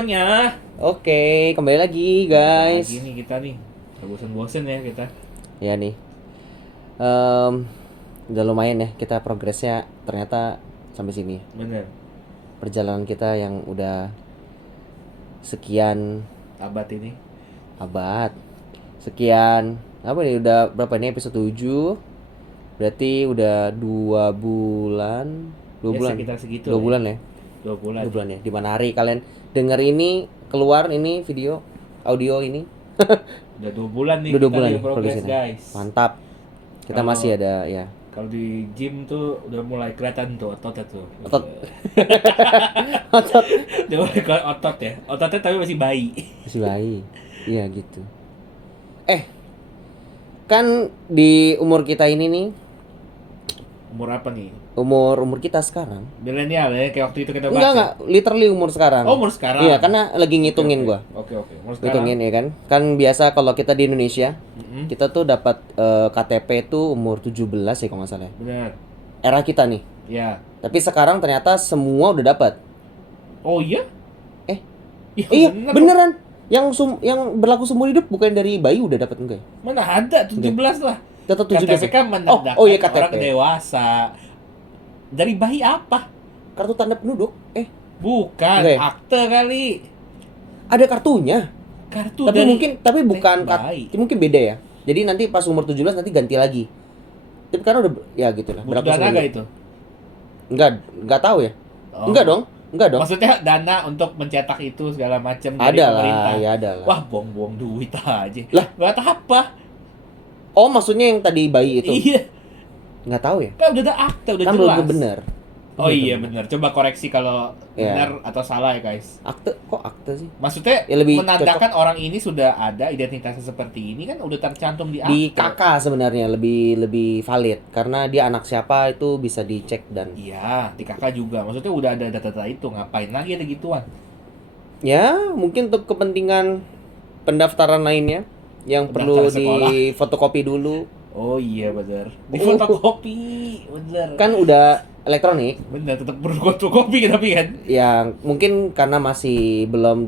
semuanya. Oke, kembali lagi guys. Lagi nih kita nih. Bosen-bosen ya kita. Ya nih, udah lumayan ya kita progresnya ternyata sampai sini. Bener. Perjalanan kita yang udah sekian Abad ini. abad, sekian apa nih, udah berapa nih, episode 7. Berarti udah 2 bulan. 2 Ya, bulan. sekitar segitu 2 ya. bulan ya. 2 bulan. 2 bulan ya. Di mana hari kalian denger ini keluar ini video audio ini? Udah 2 bulan nih Udah 2 kita bulan di nih progres progresnya. guys. Mantap. Kita Kalau- masih ada ya. Kalau di gym tuh udah mulai kelihatan tuh ototnya tuh. Otot. Otot. Udah mulai kelihatan otot ya. Ototnya tapi masih bayi. Masih bayi. Iya gitu. Kan di umur kita ini nih, Umur apa nih? umur kita sekarang. Milenial ya, kayak waktu itu kita bahas. Enggak, literally umur sekarang. Oh, umur sekarang. Iya, karena lagi ngitungin gua. Oke. Umur sekarang. Ngitungin ya kan. Kan biasa kalau kita di Indonesia, Mm-mm. kita tuh dapat KTP itu umur 17 ya kalau nggak salah. Benar. Era kita nih. Ya. Tapi sekarang ternyata semua udah dapat. Oh iya? Eh. Ya, Iya, bener. beneran. Yang berlaku seumur hidup bukan dari bayi udah dapat enggak ya? Mana ada 17 lah. Tetap 17. KTP kan menandakan Oh iya, KTP. orang dewasa. Dari bayi apa? Kartu tanda penduduk. Bukan, Enggak ya? akte kali. Ada kartunya. Kartu Tapi dari tapi bukan bayi. mungkin beda ya. Jadi nanti pas umur 17 nanti ganti lagi. Tapi karena udah ya gitu lah. butuh dana seumur gak hidup. itu? Enggak tahu ya. Oh. Enggak dong. Maksudnya dana untuk mencetak itu segala macam dari Ada pemerintah. lah, ya ada lah. Wah, buang-buang duit aja. Lah. Buat apa? Oh, maksudnya yang tadi bayi itu. Iya, Enggak tahu ya. kan udah ada akte, udah Kan jelas. belum bener. Oh iya benar. Coba koreksi kalau Iya. benar atau salah ya guys. Kok akte sih? Maksudnya Ya, lebih menandakan orang ini sudah ada identitasnya seperti ini kan udah tercantum di akte. Di kakak sebenarnya lebih valid karena dia anak siapa itu bisa dicek dan Iya, di kakak juga. Maksudnya udah ada data-data itu. Ngapain lagi ada gituan? ya mungkin untuk kepentingan pendaftaran lainnya yang perlu Pendaftaran sekolah. di fotokopi dulu. Oh iya bener. Di fotokopi. Bener. Kan udah elektronik. Bener, tetap perlu fotokopi tapi kan. Ya mungkin karena masih belum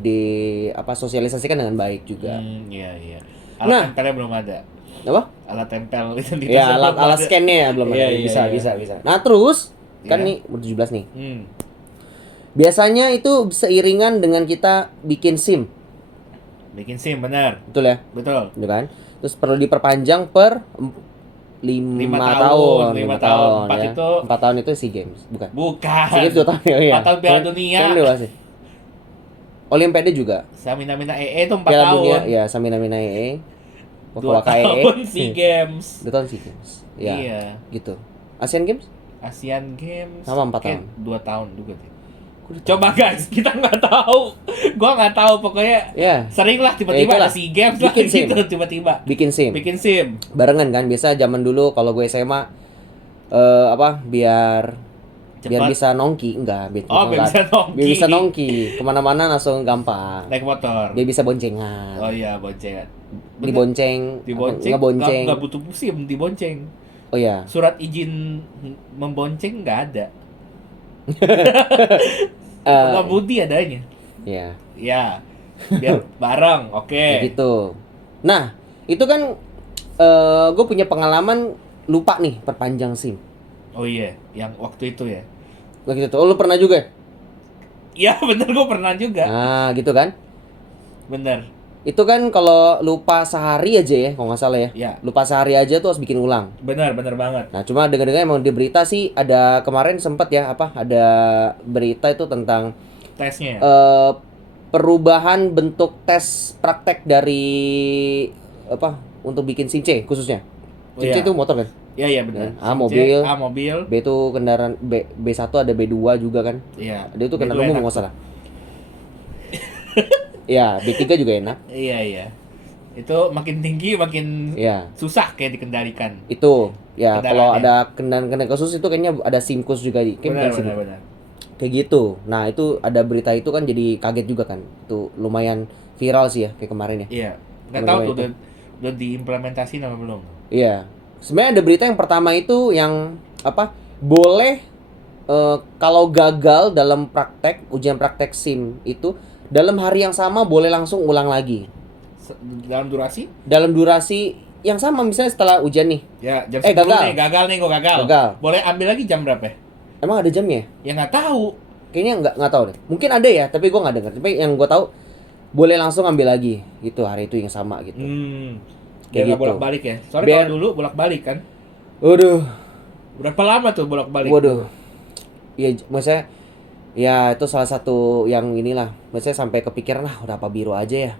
sosialisasikan dengan baik juga. Iya. Nah. Alat tempelnya belum ada. Apa? Alat tempel identitas. Ya belum alat ada. scan-nya ya belum Iya, ada. iya, Bisa. iya. Nah, terus kan Iya. nih umur 17 nih. Hmm. Biasanya itu seiringan dengan kita bikin SIM, Bikin SIM bener. betul ya? Betul. Gitu kan? Terus perlu diperpanjang per 5 Lima tahun. tahun, 5 tahun. 4 ya. itu- 4 tahun itu SEA Games, bukan? Bukan. SEA Games 2 tahun ya. 4 tahun Piala Dunia. Kan dewasa. Olimpiade juga. Samina EE itu 4 Piala tahun. Dunia, ya Samina EE. 2 Waka EE. tahun SEA Games. 2 tahun SEA Games. Ya, Iya. gitu. Asian Games? Asian Games Sama 4 tahun. 2 tahun juga deh. Coba guys, kita nggak tahu. Gua nggak tahu pokoknya. Ya, Sering lah tiba-tiba Ya, itulah. ada SEA Games lah Bikin SIM. gitu tiba-tiba. bikin SIM. Bikin SIM. Barengan kan, biasa zaman dulu kalau gue SMA biar Cepat. bisa nongki, enggak, Oh, biar bisa nongki. Biar bisa nongki, kemana-mana langsung gampang. Naik motor. Dia bisa boncengan. Oh iya, boncengan. Bener. Dibonceng, Dibonceng. ngebonceng. Nggak butuh musim dibonceng. Oh ya. Surat izin membonceng nggak ada. Pengemudi adanya. Ya, Ya. Biar bareng. Oke. kayak gitu. Nah, itu kan gue punya pengalaman lupa nih perpanjang SIM. Oh iya, yang waktu itu ya. Begitu tuh. Oh, lu pernah juga ya? Iya, bener gue pernah juga. Nah, gitu kan. Bener. Itu kan kalau lupa sehari aja ya, kalau nggak salah ya. Ya, Lupa sehari aja tuh harus bikin ulang. bener banget. Nah, cuma dengar-dengar emang di berita sih ada kemarin sempat ya ada berita itu tentang Tesnya. perubahan bentuk tes praktek dari untuk bikin SIM C khususnya. Oh, SIM C iya. itu motor kan? Iya bener. A, SIM C, mobil. A mobil. B itu kendaraan, B1 ada B2 juga kan. Iya. Dia itu kendaraan Itu umum enak. nggak salah. Ya, B3 juga enak. Iya. Itu makin tinggi makin Ya, susah kayak dikendalikan. itu. Ya, kalau Kendaraannya. ada kendaraan khusus itu kayaknya ada SIM khusus juga di. Kayaknya bukan SIM. Benar. Kayak gitu. Nah, itu ada berita itu kan jadi kaget juga kan. Itu lumayan viral sih ya kayak kemarin ya. Iya. Nggak Kenapa tahu tuh itu? udah diimplementasi apa belum. Iya. Sebenarnya ada berita yang pertama itu yang boleh kalau gagal dalam ujian praktek SIM itu dalam hari yang sama boleh langsung ulang lagi. Dalam durasi? Dalam durasi yang sama, misalnya setelah ujian nih. Ya, jam 10 gagal. nih, gagal nih, gue gagal. Boleh ambil lagi jam berapa? Emang ada jamnya? Ya nggak tahu. Kayaknya nggak tahu deh. Mungkin ada ya, tapi gue nggak dengar. Tapi yang gue tahu boleh langsung ambil lagi gitu hari itu yang sama gitu. Biar nggak gitu. bolak-balik ya. Soalnya Biar- kalau dulu bolak-balik kan. Waduh. Berapa lama tuh bolak-balik? Waduh. Ya maksudnya ya itu salah satu yang inilah. Maksudnya sampai kepikiran udah apa biru aja ya.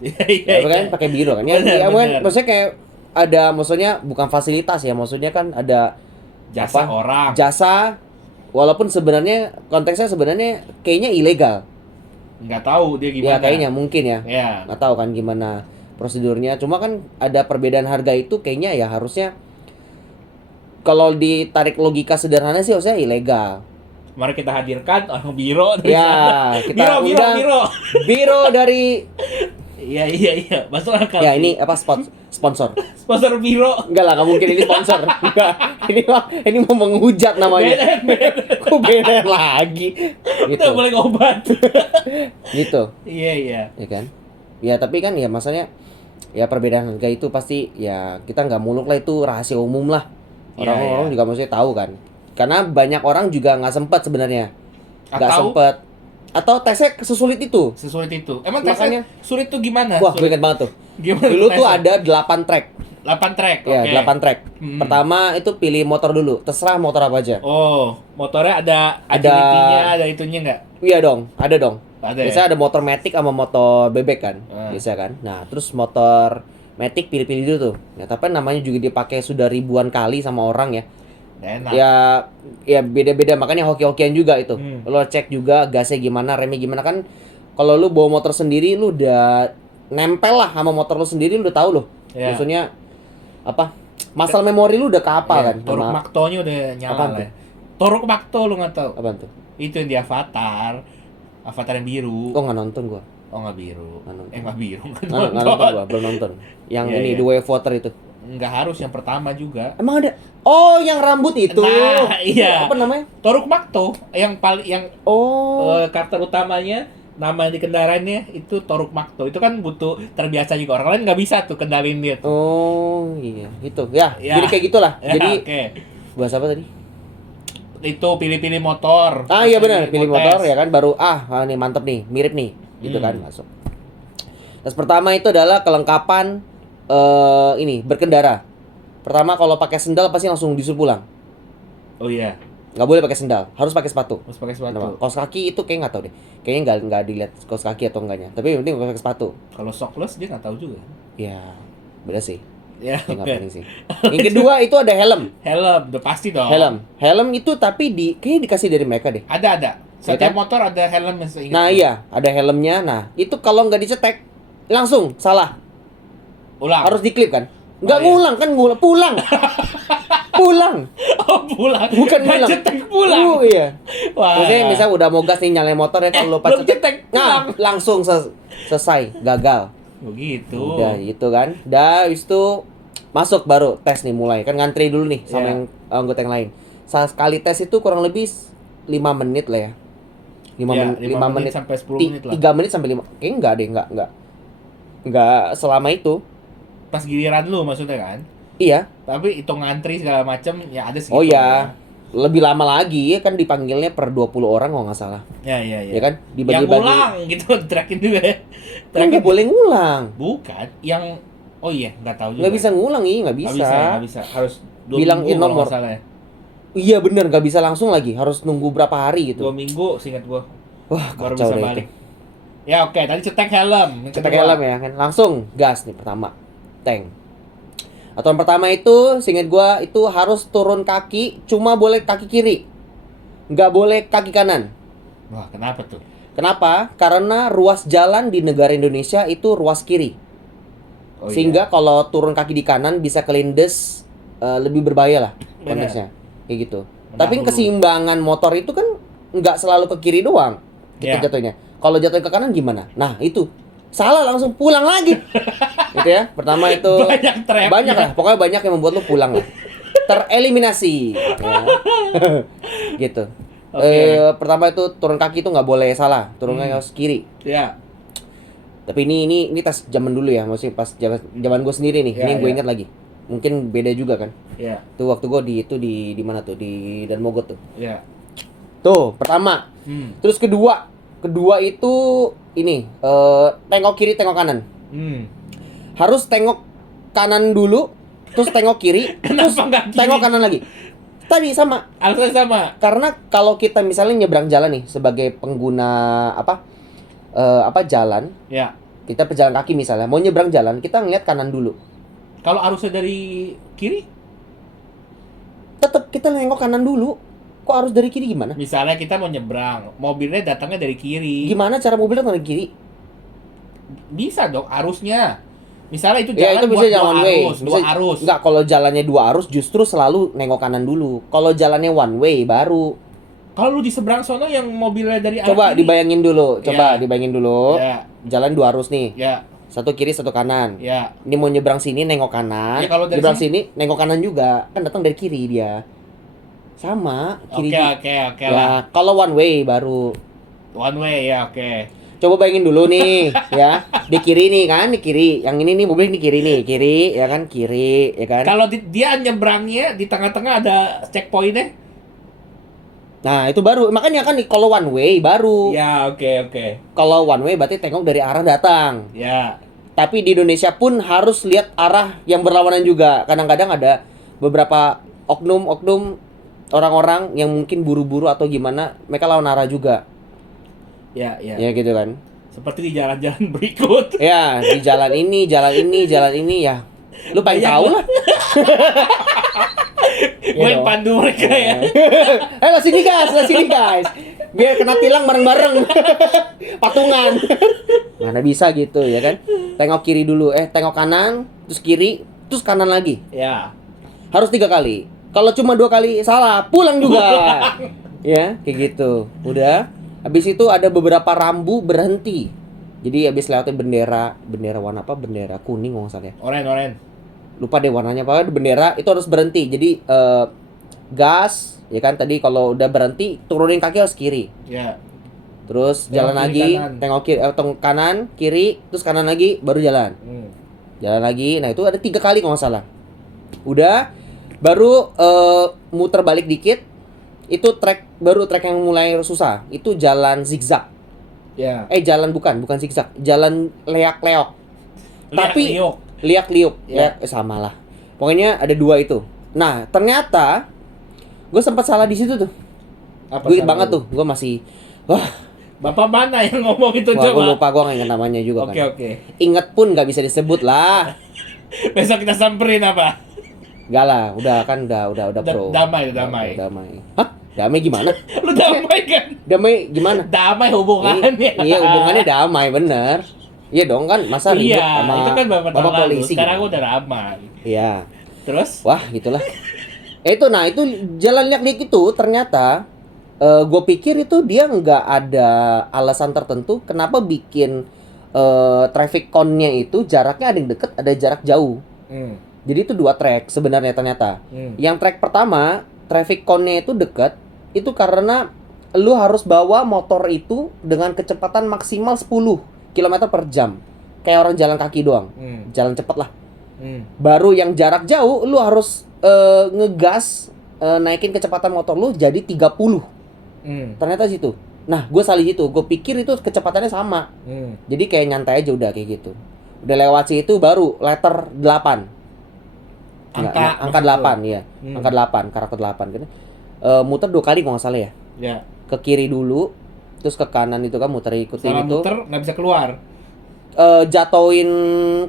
Iya, Ya, kan pakai biru kan. Ya, Bener, ya kan, bener. maksudnya kayak ada, maksudnya bukan fasilitas ya, maksudnya kan ada Jasa orang. jasa, walaupun sebenarnya konteksnya sebenarnya kayaknya ilegal. Nggak tahu dia Ya gimana. kayaknya mungkin ya. Ya. Nggak tahu kan gimana prosedurnya. Cuma kan ada perbedaan harga itu kayaknya ya harusnya kalau ditarik logika sederhana sih harusnya ilegal. Mari kita hadirkan orang biro dari Ya, sana. kita biro. undang biro dari Iya. Masuk akal. ya sih. ini apa sponsor. sponsor biro. Enggak lah, nggak mungkin ini sponsor. Enggak. Ini mau menghujat namanya. Beda. Kok beda lagi? Gitu. Kita boleh ngobat. Gitu. Iya. Ya kan? Ya tapi kan ya masanya ya perbedaan harga itu pasti ya kita nggak muluk lah, itu rahasia umum lah. Orang-orang Iya. juga mesti tahu kan. Karena banyak orang juga nggak sempat sebenarnya. Nggak Atau sempet. Atau tesnya sesulit itu. sesulit itu. Emang Makanya- tesnya sulit tuh gimana? Wah, gue Sulit. ingat banget tuh. Gimana Dulu tuh tesnya? ada 8 track. 8 track. Ya, oke. 8 track. Hmm. Pertama itu pilih motor dulu. Terserah motor apa aja. Oh, motornya ada Ada- agility-nya, ada itunya nggak? Iya dong, ada dong. Ada. Biasanya ada motor Matic sama motor bebek kan. Ah. Biasa kan. Nah, terus motor Matic pilih-pilih dulu tuh. Ya, tapi namanya juga dipakai sudah ribuan kali sama orang ya. Enak. Ya beda-beda, makanya hoki-hokian juga itu. Hmm. Lo cek juga gasnya gimana, remnya gimana kan. Kalau lu bawa motor sendiri lu udah nempel lah sama motor lu sendiri, lu udah tahu loh. Ya. Maksudnya apa? Muscle memory lu udah keapa Iya, kan? Toruk Sama- Makto-nya udah nyala Apaan lah. tuh? ya. Toruk Makto lu nggak tahu? Apaan tuh? Itu yang di Avatar. Avatar yang biru. Oh, nggak nonton gua. Oh, nggak biru. Nggak nonton. Nggak biru. Nggak Nggak nonton gua, belum nonton. Yang Iya, ini iya. The Way of Water itu. Nggak harus yang pertama juga. Emang ada? Oh, yang rambut itu. Nah, iya. Apa namanya? Toruk Makto yang paling yang Oh. karakter utamanya nama yang dikendarainnya itu Toruk Makto. Itu kan butuh terbiasa juga. Orang lain nggak bisa tuh kendalin dia tuh. Oh, iya, gitu. Ya, Ya. jadi kayak gitulah. Ya, Jadi oke. bahas apa tadi? Itu pilih-pilih motor. Ah, iya benar, pilih mau motor tes. ya kan baru nih mantep nih, mirip nih. Gitu Hmm. kan masuk. Tes pertama itu adalah kelengkapan ini berkendara. Pertama kalau pakai sendal pasti langsung disuruh pulang. Oh iya, Nggak boleh pakai sendal, harus pakai sepatu. harus pakai Kenapa? sepatu. Kaos kaki itu kayak nggak tahu deh. Kayaknya nggak dilihat kaos kaki atau enggaknya. Tapi yang penting pakai sepatu. Kalau sockless dia nggak tahu juga. Ya, beda sih. Ya, Ya nggak oke. penting sih. Yang kedua itu ada helm. Helm, udah pasti dong. Helm itu tapi kayaknya dikasih dari mereka deh. Ada. Ya Setiap kan? motor ada helm yang seingat. Nah iya, ada helmnya. Nah itu kalau nggak dicetek langsung salah. Ulang. Harus diklip kan? Nggak Oh, iya. ngulang kan pulang. Pulang. Oh, pulang. Bukan Nggak ngulang. cetek pulang. Iya. Wah. Maksudnya misal udah mau gas nih nyalain motor ya, kalau lupa belum cetek, cetek, pulang. nah langsung selesai, gagal. Begitu. Udah gitu kan. Dah habis itu masuk baru tes nih mulai. Kan ngantri dulu nih sama Iya. yang anggota yang lain. Sekali tes itu kurang lebih 5 menit lah ya. 5 Ya, menit, 5 menit sampai 10 menit lah. 3 menit sampai 5. Kayaknya enggak deh, enggak selama itu. Pas giliran lu maksudnya kan. Iya. Tapi hitung ngantri segala macem ya ada segitu. Oh iya. Lebih lama lagi ya kan dipanggilnya per 20 orang kalau nggak salah. Ya. Ya kan? Yang Dibagi-bagi. ulang gitu terakin juga ya. Kan nggak boleh ngulang. Bukan, yang oh iya, nggak tahu juga. Nggak bisa ngulang, iya nggak Nggak bisa. nggak bisa. Harus 2 Bilang minggu kalau nomor. nggak salah ya. Iya bener, nggak bisa langsung lagi. Harus nunggu berapa hari 2 gitu. minggu seingat gua. Wah, Baru kacau bisa deh balik. itu. Ya oke, tadi cetek helm. Yang Cetek kedua. helm ya kan. Langsung gas nih pertama. Tank. Aturan pertama itu, seingat gua itu harus turun kaki, cuma boleh kaki kiri. Nggak boleh kaki kanan. Wah, kenapa tuh? Kenapa? Karena ruas jalan di negara Indonesia itu ruas kiri. Oh, Sehingga kalau turun kaki di kanan bisa kelindes, lebih berbahaya lah Benar. konteksnya. Kayak gitu. Menang Tapi dulu. keseimbangan motor itu kan nggak selalu ke kiri doang. Kita Ya. jatuhnya. Kalau jatuh ke kanan gimana? Nah, itu. Salah langsung pulang lagi. Gitu ya. Pertama itu Banyak trap. banyak lah, pokoknya banyak yang membuat lu pulang lah. Tereliminasi. Ya. Gitu. Pertama itu turun kaki itu nggak boleh salah, turun kaki harus kiri. Ya. Tapi ini tes zaman dulu ya, maksudnya pas zaman gue sendiri nih. Ya, Ini yang gue ya. ingat lagi. Mungkin beda juga kan. Ya. Tuh waktu gue di mana tuh? Di Dan Mogot tuh. Ya. Tuh, pertama. Terus kedua itu ini tengok kiri, tengok kanan. Harus tengok kanan dulu, terus tengok kiri, terus Kenapa nggak kiri? tengok kanan lagi. Tadi sama. Alasannya sama. Karena kalau kita misalnya nyebrang jalan nih sebagai pengguna jalan, Ya. kita pejalan kaki misalnya, mau nyebrang jalan, kita ngeliat kanan dulu. Kalau arusnya dari kiri, Tetap kita nengok kanan dulu. Kok harus dari kiri gimana? misalnya kita mau nyebrang, mobilnya datangnya dari kiri. Gimana cara mobil datang dari kiri? Bisa dong arusnya. Misalnya itu Ya jalan itu buat bisa dua jalan way. arus, dua arus. Enggak, kalau jalannya dua arus justru selalu nengok kanan dulu. Kalau jalannya one way baru. Kalau lu di seberang sono yang mobilnya dari arah Coba kiri. dibayangin dulu. Ya. Ya. Jalan dua arus nih. Ya, Satu kiri, satu kanan. ya. Ini mau nyebrang sini nengok kanan. Ya, kalau dari nyebrang sini nengok kanan juga. Kan datang dari kiri dia. Sama, kiri. Oke lah. Ya, kalau one way baru. One way ya, oke. Coba bayangin dulu nih, ya. Di kiri nih kan, di kiri. Yang ini nih mobil di kiri nih, kiri ya kan, kiri ya kan. Kalau dia nyebrangnya di tengah-tengah ada checkpointnya. Nah, itu baru. Makanya kan kalau one way baru. Ya, oke. Kalau one way berarti tengok dari arah datang. Ya. Tapi di Indonesia pun harus lihat arah yang berlawanan juga. Kadang-kadang ada beberapa oknum orang-orang yang mungkin buru-buru atau gimana, mereka lawan arah juga. Ya. Ya gitu kan. Seperti di jalan-jalan berikut. Ya, di jalan ini ya. Lu pengen Banyak tahu lah. lah. Main pandu mereka ya. Lah sini guys. Biar kena tilang bareng-bareng. Patungan. Mana bisa gitu ya kan. Tengok kiri dulu, tengok kanan, terus kiri, terus kanan lagi. Ya. Harus 3 kali. Kalau cuma 2 kali salah, pulang juga. Ya, kayak gitu. Udah. Habis itu ada beberapa rambu berhenti. Jadi habis lewatin bendera warna apa? Bendera kuning kalau nggak salah ya. Oren. Lupa deh warnanya apa. Bendera itu harus berhenti. Jadi gas, ya kan, tadi kalau udah berhenti turunin kaki harus kiri. Ya. Terus Tengok jalan kiri, lagi, kanan. tengok kiri, tengok kanan, kiri, terus kanan lagi, baru jalan. Jalan lagi. Nah, itu ada 3 kali kalau nggak salah. Udah, baru muter balik dikit. Itu trek yang mulai susah. Itu jalan zigzag. Ya. Jalan bukan zigzag. Jalan leak-leok. Tapi liak-liuk. Ya. Sama lah. Pokoknya ada 2 itu. Nah, ternyata gue sempat salah di situ tuh. Apa Gue inget salah banget lu? tuh. Gue masih Bapak mana yang ngomong itu gue coba? lupa, gue gak inget namanya juga kan. Oke. Ingat pun gak bisa disebut lah. Besok kita samperin apa? Gak lah, udah pro. Damai. Damai. Hah? Damai gimana? Lu damai kan? Damai gimana? Damai hubungannya. Iya, hubungannya damai, bener. Iya dong kan, masa ribut Iya, sama itu kan bapak tahun lalu. polisi. Sekarang gitu. udah ramai. Iya. Terus? Wah, gitulah. Itu jalan liak-liak itu ternyata gue pikir itu dia nggak ada alasan tertentu kenapa bikin traffic cone-nya itu jaraknya ada yang deket, ada jarak jauh. Jadi itu 2 track sebenarnya ternyata. Yang track pertama, traffic cone-nya itu deket, itu karena lu harus bawa motor itu dengan kecepatan maksimal 10 km per jam. Kayak orang jalan kaki doang. Jalan cepet lah. Baru yang jarak jauh, lu harus ngegas, naikin kecepatan motor lu jadi 30. Ternyata situ. Nah, gue salah situ. Gue pikir itu kecepatannya sama. Jadi kayak nyantai aja udah kayak gitu. Udah lewat situ baru letter 8. Angka 8 ya. Angka 8, karakter 8 kan. Muter 2 kali kalau nggak salah ya. Ya. Ke kiri dulu, terus ke kanan itu kan muter ikutin Salah itu. muter nggak bisa keluar. Jatoin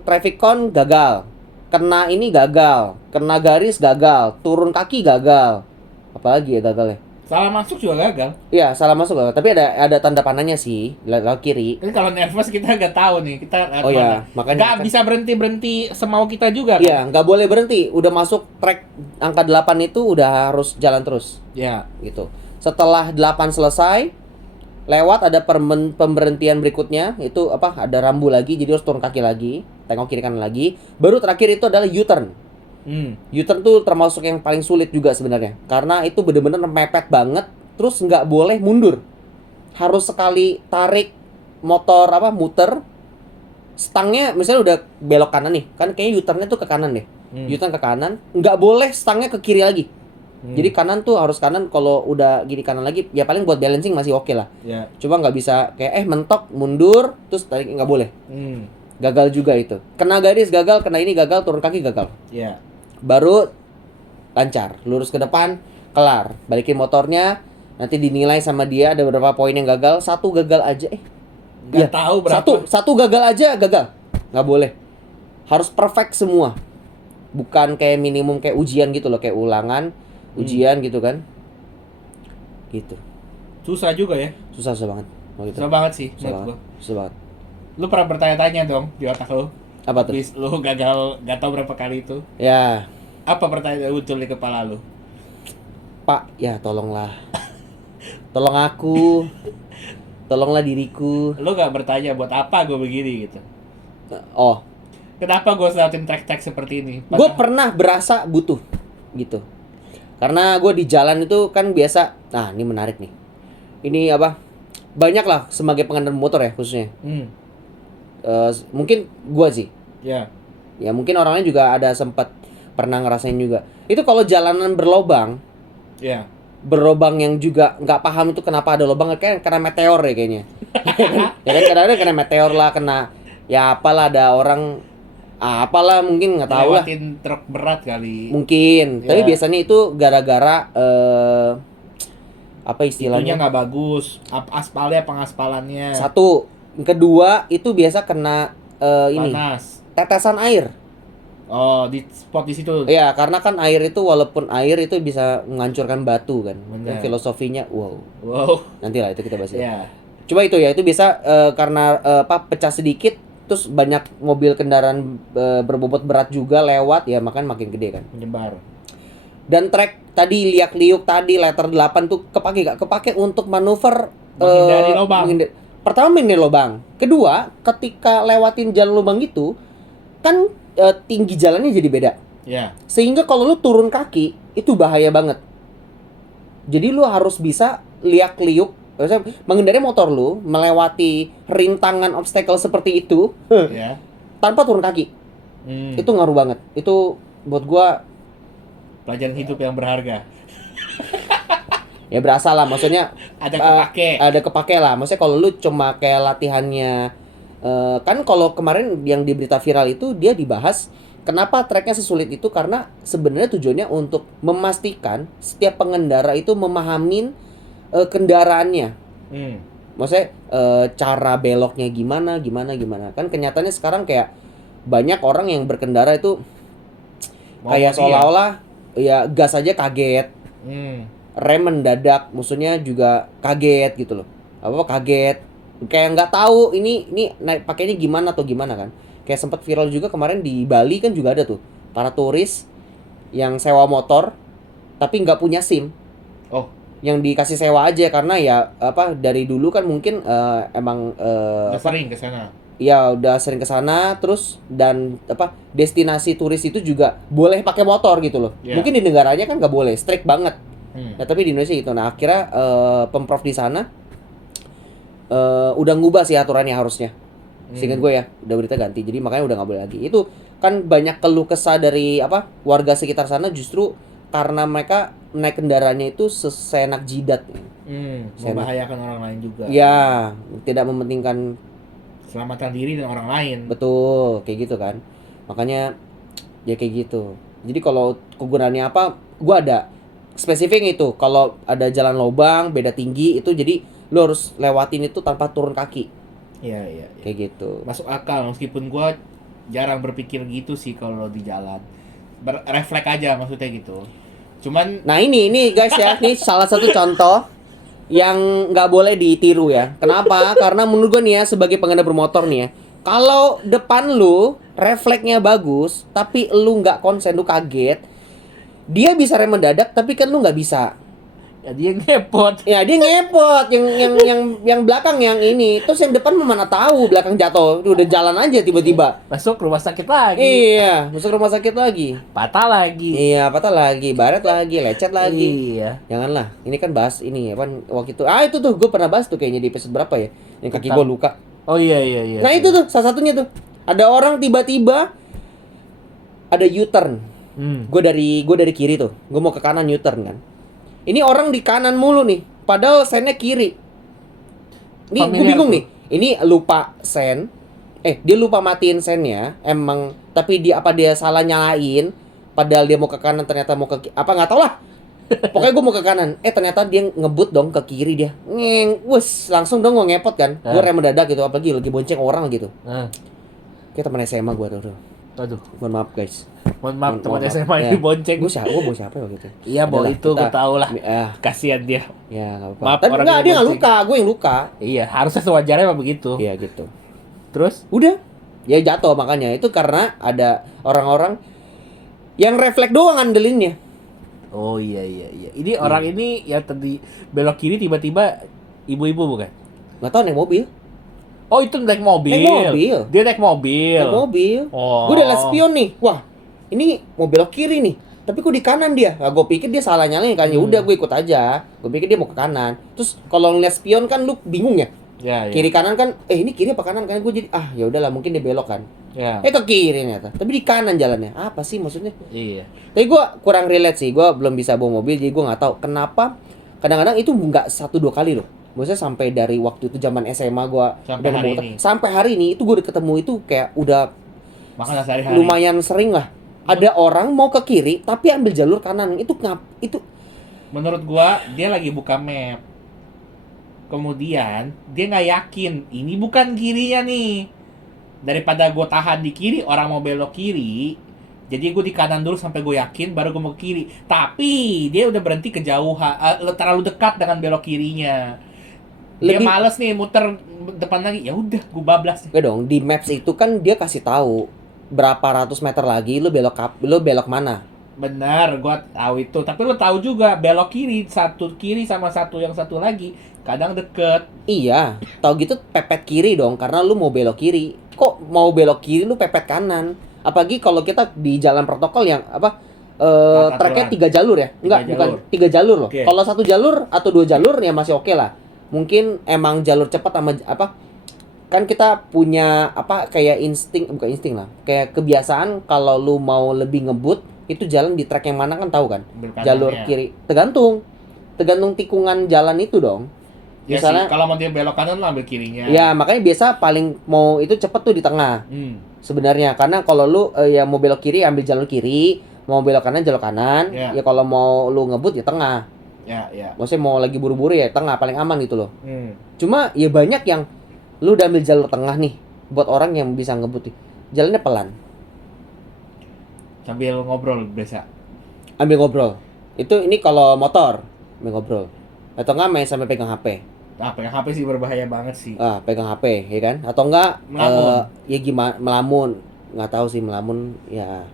traffic cone gagal. Kena ini gagal. Kena garis gagal. Turun kaki gagal. Apalagi ya gagalnya? Salah masuk juga gagal. Iya, salah masuk gagal. Tapi ada tanda panahnya sih, lewat kiri. Kan kalau nervous kita nggak tahu nih kita Oh iya, makanya nggak kan- bisa berhenti semau kita juga kan? Iya, nggak boleh berhenti. Udah masuk track angka 8 itu udah harus jalan terus. Ya. Gitu. Setelah 8 selesai, lewat ada pemberhentian berikutnya, itu apa? Ada rambu lagi, jadi harus turun kaki lagi, tengok kiri kanan lagi. Baru terakhir itu adalah U-turn. U-turn tuh termasuk yang paling sulit juga sebenarnya, karena itu bener-bener mepet banget, terus nggak boleh mundur. Harus sekali tarik motor muter, stangnya misalnya udah belok kanan nih, kan kayaknya U-turn-nya tuh ke kanan deh. U-turn ke kanan, nggak boleh stangnya ke kiri lagi. Jadi kanan tuh harus kanan, kalau udah gini kanan lagi ya paling buat balancing masih oke lah. Ya. Cuma nggak bisa kayak mentok mundur terus tarik, nggak boleh. Gagal juga itu. Kena garis gagal, kena ini gagal, turun kaki gagal. Ya. Baru lancar, lurus ke depan, kelar. Balikin motornya, nanti dinilai sama dia ada beberapa poin yang gagal, satu gagal aja Nggak tahu berapa. Satu gagal aja gagal. Nggak boleh. Harus perfect semua. Bukan kayak minimum kayak ujian gitu loh, kayak ulangan, ujian gitu kan. Gitu. Susah juga ya. Susah banget. Oh, gitu. Susah banget sih Susah menurut banget. gua. Susah banget. Lu pernah bertanya-tanya dong di otak lu. Apa tuh? Bis lu gagal gak tau berapa kali itu. Ya, Apa pertanyaan yang muncul di kepala lu? Pak, ya tolonglah. Tolong aku. Tolonglah diriku. Lu gak bertanya buat apa gue begini gitu. Oh, Kenapa gue selatin track-track seperti ini? gue pernah berasa butuh gitu. Karena gue di jalan itu kan biasa. Nah, ini menarik nih. Ini apa? Banyak lah sebagai pengendara motor ya khususnya. Mungkin gue sih. Ya. Ya mungkin orang lain juga ada sempat pernah ngerasain juga. Itu kalau jalanan berlobang, Ya. berlobang yang juga nggak paham itu kenapa ada lobang, kayak kena meteor ya kayaknya. Ya kan kadang-kadang kena meteor lah, kena ya apalah, ada orang apalah mungkin nggak tahu lah. Lewatin truk berat kali. Mungkin, tapi Ya. biasanya itu gara-gara apa Itunya istilahnya? nggak bagus. Aspalnya, pengaspalannya Satu, yang kedua itu biasa kena ini panas. tetesan air. Oh, di spot di situ. Ya, karena kan air itu walaupun air itu bisa menghancurkan batu kan. Bener. Yang filosofinya wow. Wow. Nanti lah itu kita bahas. Ya. Coba itu ya, itu bisa karena pecah sedikit terus banyak mobil kendaraan berbobot berat juga lewat ya, makanya makin gede kan. Menyebar. Dan trek tadi liak-liuk tadi letter 8 tuh kepake untuk manuver Menghindari lubang. Pertama menghindari lubang. Kedua, ketika lewatin jalan lubang gitu kan tinggi jalannya jadi beda. Ya. Sehingga kalau lu turun kaki itu bahaya banget. Jadi lu harus bisa liak-liuk, maksudnya mengendari motor lu melewati rintangan obstacle seperti itu Ya. tanpa turun kaki. Itu ngaruh banget. Itu buat gua Pelajaran hidup yang berharga. ya berasa lah, maksudnya Ada kepake. ada kepake lah. Maksudnya kalau lu cuma kayak latihannya kan kalau kemarin yang di berita viral itu dia dibahas kenapa treknya sesulit itu, karena sebenarnya tujuannya untuk memastikan setiap pengendara itu memahamin kendaraannya. Maksudnya cara beloknya gimana. Kan kenyataannya sekarang kayak banyak orang yang berkendara itu kayak seolah-olah ya gas aja kaget. Rem mendadak, maksudnya juga kaget gitu loh. Kaget. Kayak nggak tahu ini naik pakainya gimana atau gimana kan. Kayak sempat viral juga kemarin di Bali kan juga ada tuh para turis yang sewa motor tapi nggak punya SIM. Oh. Yang dikasih sewa aja karena ya dari dulu kan mungkin emang Udah sering ke sana. ya udah sering ke sana terus, dan destinasi turis itu juga boleh pakai motor gitu loh. Yeah. Mungkin di negaranya kan nggak boleh, strict banget. Nah, tapi di Indonesia gitu. Nah, akhirnya Pemprov di sana udah ngubah sih aturannya harusnya. Seingat gue ya, udah berita ganti. Jadi makanya udah nggak boleh lagi. Itu kan banyak keluh kesah dari warga sekitar sana justru karena mereka naik kendaraannya itu seenak jidat. Membahayakan orang lain juga. Ya, tidak mementingkan Selamatkan diri dan orang lain. betul, kayak gitu kan. Makanya ya kayak gitu. Jadi kalau kegunaannya apa, gue ada spesifik itu. Kalau ada jalan lobang beda tinggi itu, jadi lu harus lewatin itu tanpa turun kaki. Iya. Kayak gitu. Masuk akal, meskipun gua jarang berpikir gitu sih kalau di jalan. Refleks aja maksudnya gitu. Cuman Nah ini guys ya, ini salah satu contoh yang nggak boleh ditiru ya. Kenapa? Karena menurut gue nih ya, sebagai pengendara bermotor nih ya, kalau depan lu refleksnya bagus, tapi lu nggak konsen, lu kaget, dia bisa rem mendadak, tapi kan lu nggak bisa. Ya dia ngepot. Ya dia ngepot yang belakang yang ini. Terus yang depan mana tahu belakang jatuh. Udah jalan aja tiba-tiba. Masuk rumah sakit lagi. Iya, masuk rumah sakit lagi. Patah lagi. Iya, patah lagi, baret lagi, lecet lagi. Iya. Janganlah. Ini kan bahas ini apa waktu itu. Ah, itu tuh gue pernah bahas tuh kayaknya di episode berapa ya? Yang kaki gue luka. Oh iya iya iya. Nah, itu tuh salah satunya tuh. Ada orang tiba-tiba ada U-turn. Gue dari kiri tuh. Gue mau ke kanan U-turn kan. Ini orang di kanan mulu nih. Padahal sennya kiri. Nih gue bingung nih. Ini lupa sen. Dia lupa matiin sennya. Emang tapi dia salah nyalain. Padahal dia mau ke kanan ternyata mau ke apa nggak tau lah. Pokoknya gue mau ke kanan. Ternyata dia ngebut dong ke kiri dia. Wes langsung dong gue ngepot kan. Gue rem mendadak gitu. Apalagi lagi bonceng orang gitu. Kayak teman SMA gue tuh. Aduh. Mohon maaf guys. Mohon maaf teman SMA ini bonceng. Gue bawa siapa waktu itu? Iya bawa itu gue tau lah. Kasihan dia. Ya nggak apa-apa. Maaf, tapi enggak dia nggak luka, gue yang luka. Iya harusnya sewajarnya emang begitu. Iya gitu. Terus? Udah. Ya jatuh makanya. Itu karena ada orang-orang yang refleks doang ngandelinnya. Oh iya. Ini orang ini yang tadi belok kiri tiba-tiba ibu-ibu bukan? Nggak tahu naik mobil. Oh itu naik mobil. Dia naik mobil. Oh. Gue udah liat spion nih. Wah, ini mau belok kiri nih. Tapi kok di kanan dia? Nah, gue pikir dia salah nyalain kan. Ya udah gue ikut aja. Gue pikir dia mau ke kanan. Terus kalau ngeliat spion kan lu bingung ya. Ya. Kiri kanan kan. Ini kiri apa kanan kan? Gue jadi ya udahlah mungkin dia belok kan. Ya. Ke kiri ternyata. Tapi di kanan jalannya. Apa sih maksudnya? Iya. Tapi gue kurang relate sih. Gue belum bisa bawa mobil. Jadi gue nggak tahu kenapa. Kadang-kadang itu nggak 1-2 kali loh. Maksudnya sampai dari waktu itu zaman SMA gua sampai hari ini itu gue udah ketemu itu kayak udah makanya sehari-hari lumayan sering lah. Ada orang mau ke kiri tapi ambil jalur kanan. Itu menurut gua dia lagi buka map. Kemudian dia nggak yakin ini bukan kirinya nih. Daripada gua tahan di kiri orang mau belok kiri. Jadi gue di kanan dulu sampai gue yakin baru gue mau ke kiri. Tapi dia udah berhenti kejauhan, terlalu dekat dengan belok kirinya. Dia males nih muter depan lagi. Ya udah, gue bablas. Enggak dong, di maps itu kan dia kasih tahu berapa ratus meter lagi lu belok mana. Benar, gue tahu itu. Tapi lu tahu juga belok kiri sama satu yang satu lagi kadang deket. Iya, tahu gitu pepet kiri dong karena lu mau belok kiri. Kok mau belok kiri lu pepet kanan? Apalagi kalau kita di jalan protokol yang treknya 3 jalur ya? Bukan 3 jalur loh. Okay. Kalau 1 jalur atau 2 jalur ya masih oke lah. Mungkin emang jalur cepat sama kan kita punya kayak bukan insting lah. Kayak kebiasaan kalau lu mau lebih ngebut itu jalan di trek yang mana kan tahu kan? Jalur kiri. Tergantung tikungan jalan itu dong. Ya misalnya kalau mau dia belok kanan lu ambil kirinya. Ya, makanya biasa paling mau itu cepet tuh di tengah. Sebenarnya karena kalau lu ya mau belok kiri ambil jalur kiri, mau belok kanan jalur kanan. Ya kalau mau lu ngebut ya tengah. Ya. Maksudnya mau lagi buru-buru ya tengah paling aman gitu loh. Cuma ya banyak yang lu udah ambil jalur tengah nih buat orang yang bisa ngebut. Jalannya pelan. Sambil ngobrol biasa. Ambil ngobrol. Ini kalau motor ambil ngobrol. Atau enggak main sampai pegang HP. Pegang HP sih berbahaya banget sih. Pegang HP ya kan? Atau enggak ya gimana melamun. Nggak tahu sih melamun ya.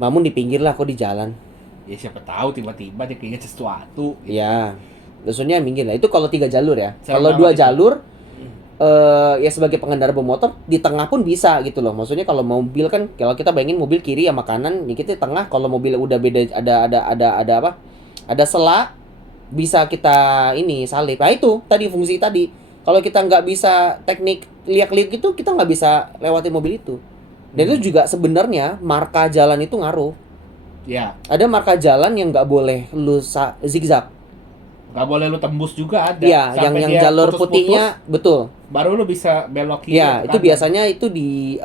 Melamun di pinggir lah kok di jalan. Ya siapa tahu tiba-tiba dia keinget sesuatu gitu. Ya maksudnya minggir lah itu kalau 3 jalur ya. Kalau 2 jalur ya sebagai pengendara bermotor di tengah pun bisa gitu loh. Maksudnya kalau mobil kan kalau kita bayangin mobil kiri sama kanan ya kita di tengah. Kalau mobil udah beda ada sela bisa kita salip. Nah itu tadi fungsi tadi. Kalau kita nggak bisa teknik liak-liak itu kita nggak bisa lewatin mobil itu. Dan itu juga sebenarnya marka jalan itu ngaruh. Ya. Ada marka jalan yang nggak boleh lu zigzag. Nggak boleh lu tembus juga ada. Iya, yang jalur putihnya betul. Baru lu bisa belok kiri. Iya, itu biasanya itu di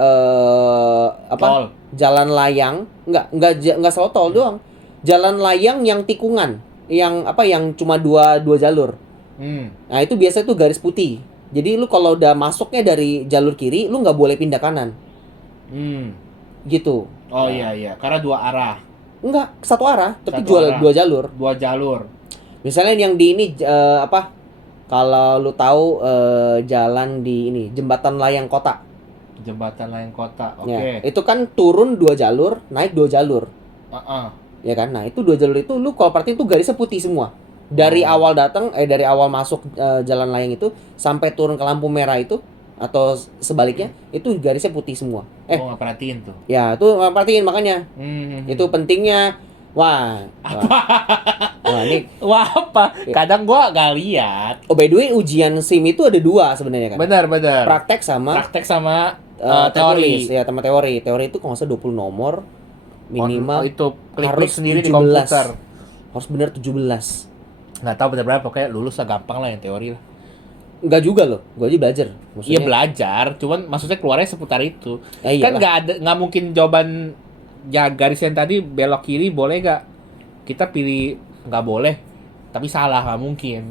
tol. Jalan layang, nggak selalu tol doang. Jalan layang yang tikungan, yang cuma dua jalur. Nah, itu biasa itu garis putih. Jadi lu kalau udah masuknya dari jalur kiri, lu nggak boleh pindah kanan. Gitu. Oh iya, karena 2 arah. Enggak, 1 arah, tapi 2 jalur. 2 jalur. Misalnya yang di ini kalau lu tahu jalan di ini jembatan layang kota. Jembatan layang kota. Oke. Ya, itu kan turun 2 jalur, naik 2 jalur. Ya kan? Nah, itu 2 jalur itu lu kalau perhatiin itu garisnya putih semua. Dari awal dari awal masuk jalan layang itu sampai turun ke lampu merah itu atau sebaliknya itu garisnya putih semua. Gue nggak perhatiin tuh. Ya itu perhatiin makanya. Itu pentingnya. Wah, ini Wah apa? Kadang gue nggak lihat. oh by the way ujian SIM itu ada 2 sebenarnya kan. Benar. Praktek sama Teori. ya sama teori. Teori itu kalau nggak salah 20 nomor minimal itu klik harus sendiri di 17. komputer. Harus benar 17. Nggak tahu bener berapa, pokoknya lulus lah gampang lah yang teori lah. Enggak juga loh, gue aja belajar. Iya belajar, cuman maksudnya keluarnya seputar itu. Kan Iyalah. nggak mungkin jawaban ya garis yang tadi belok kiri boleh nggak? Kita pilih nggak boleh, tapi salah nggak mungkin.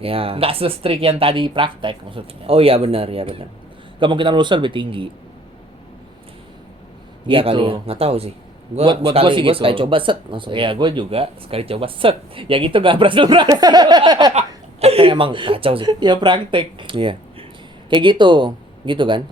Ya. Nggak se-strict yang tadi praktek maksudnya. Oh iya benar, ya benar. Kemungkinan lulusnya lebih tinggi. Iya Gitu. kali ya, nggak tahu sih. Buat gua sih gua gitu. sekali coba set langsung. Iya, gue juga sekali coba set. Yang itu nggak berhasil. Tapi emang kacau sih. Ya praktek. Iya. Kayak gitu kan?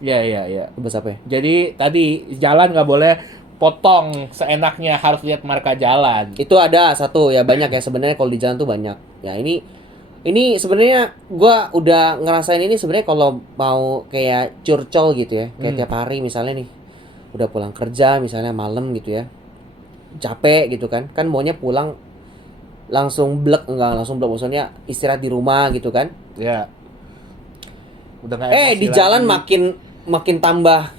Iya. Bahasa apa ya? Jadi tadi jalan nggak boleh potong seenaknya, harus lihat marka jalan. Itu ada satu ya, banyak ya sebenarnya kalau di jalan tuh banyak. Ya ini sebenarnya gua udah ngerasain ini sebenarnya kalau mau kayak curcol gitu ya. Kayak tiap hari misalnya nih udah pulang kerja misalnya malam gitu ya. Capek gitu kan. Kan maunya pulang langsung enggak langsung blek maksudnya istirahat di rumah gitu kan. Ya. Udah nggak Di emosi jalan lagi. makin tambah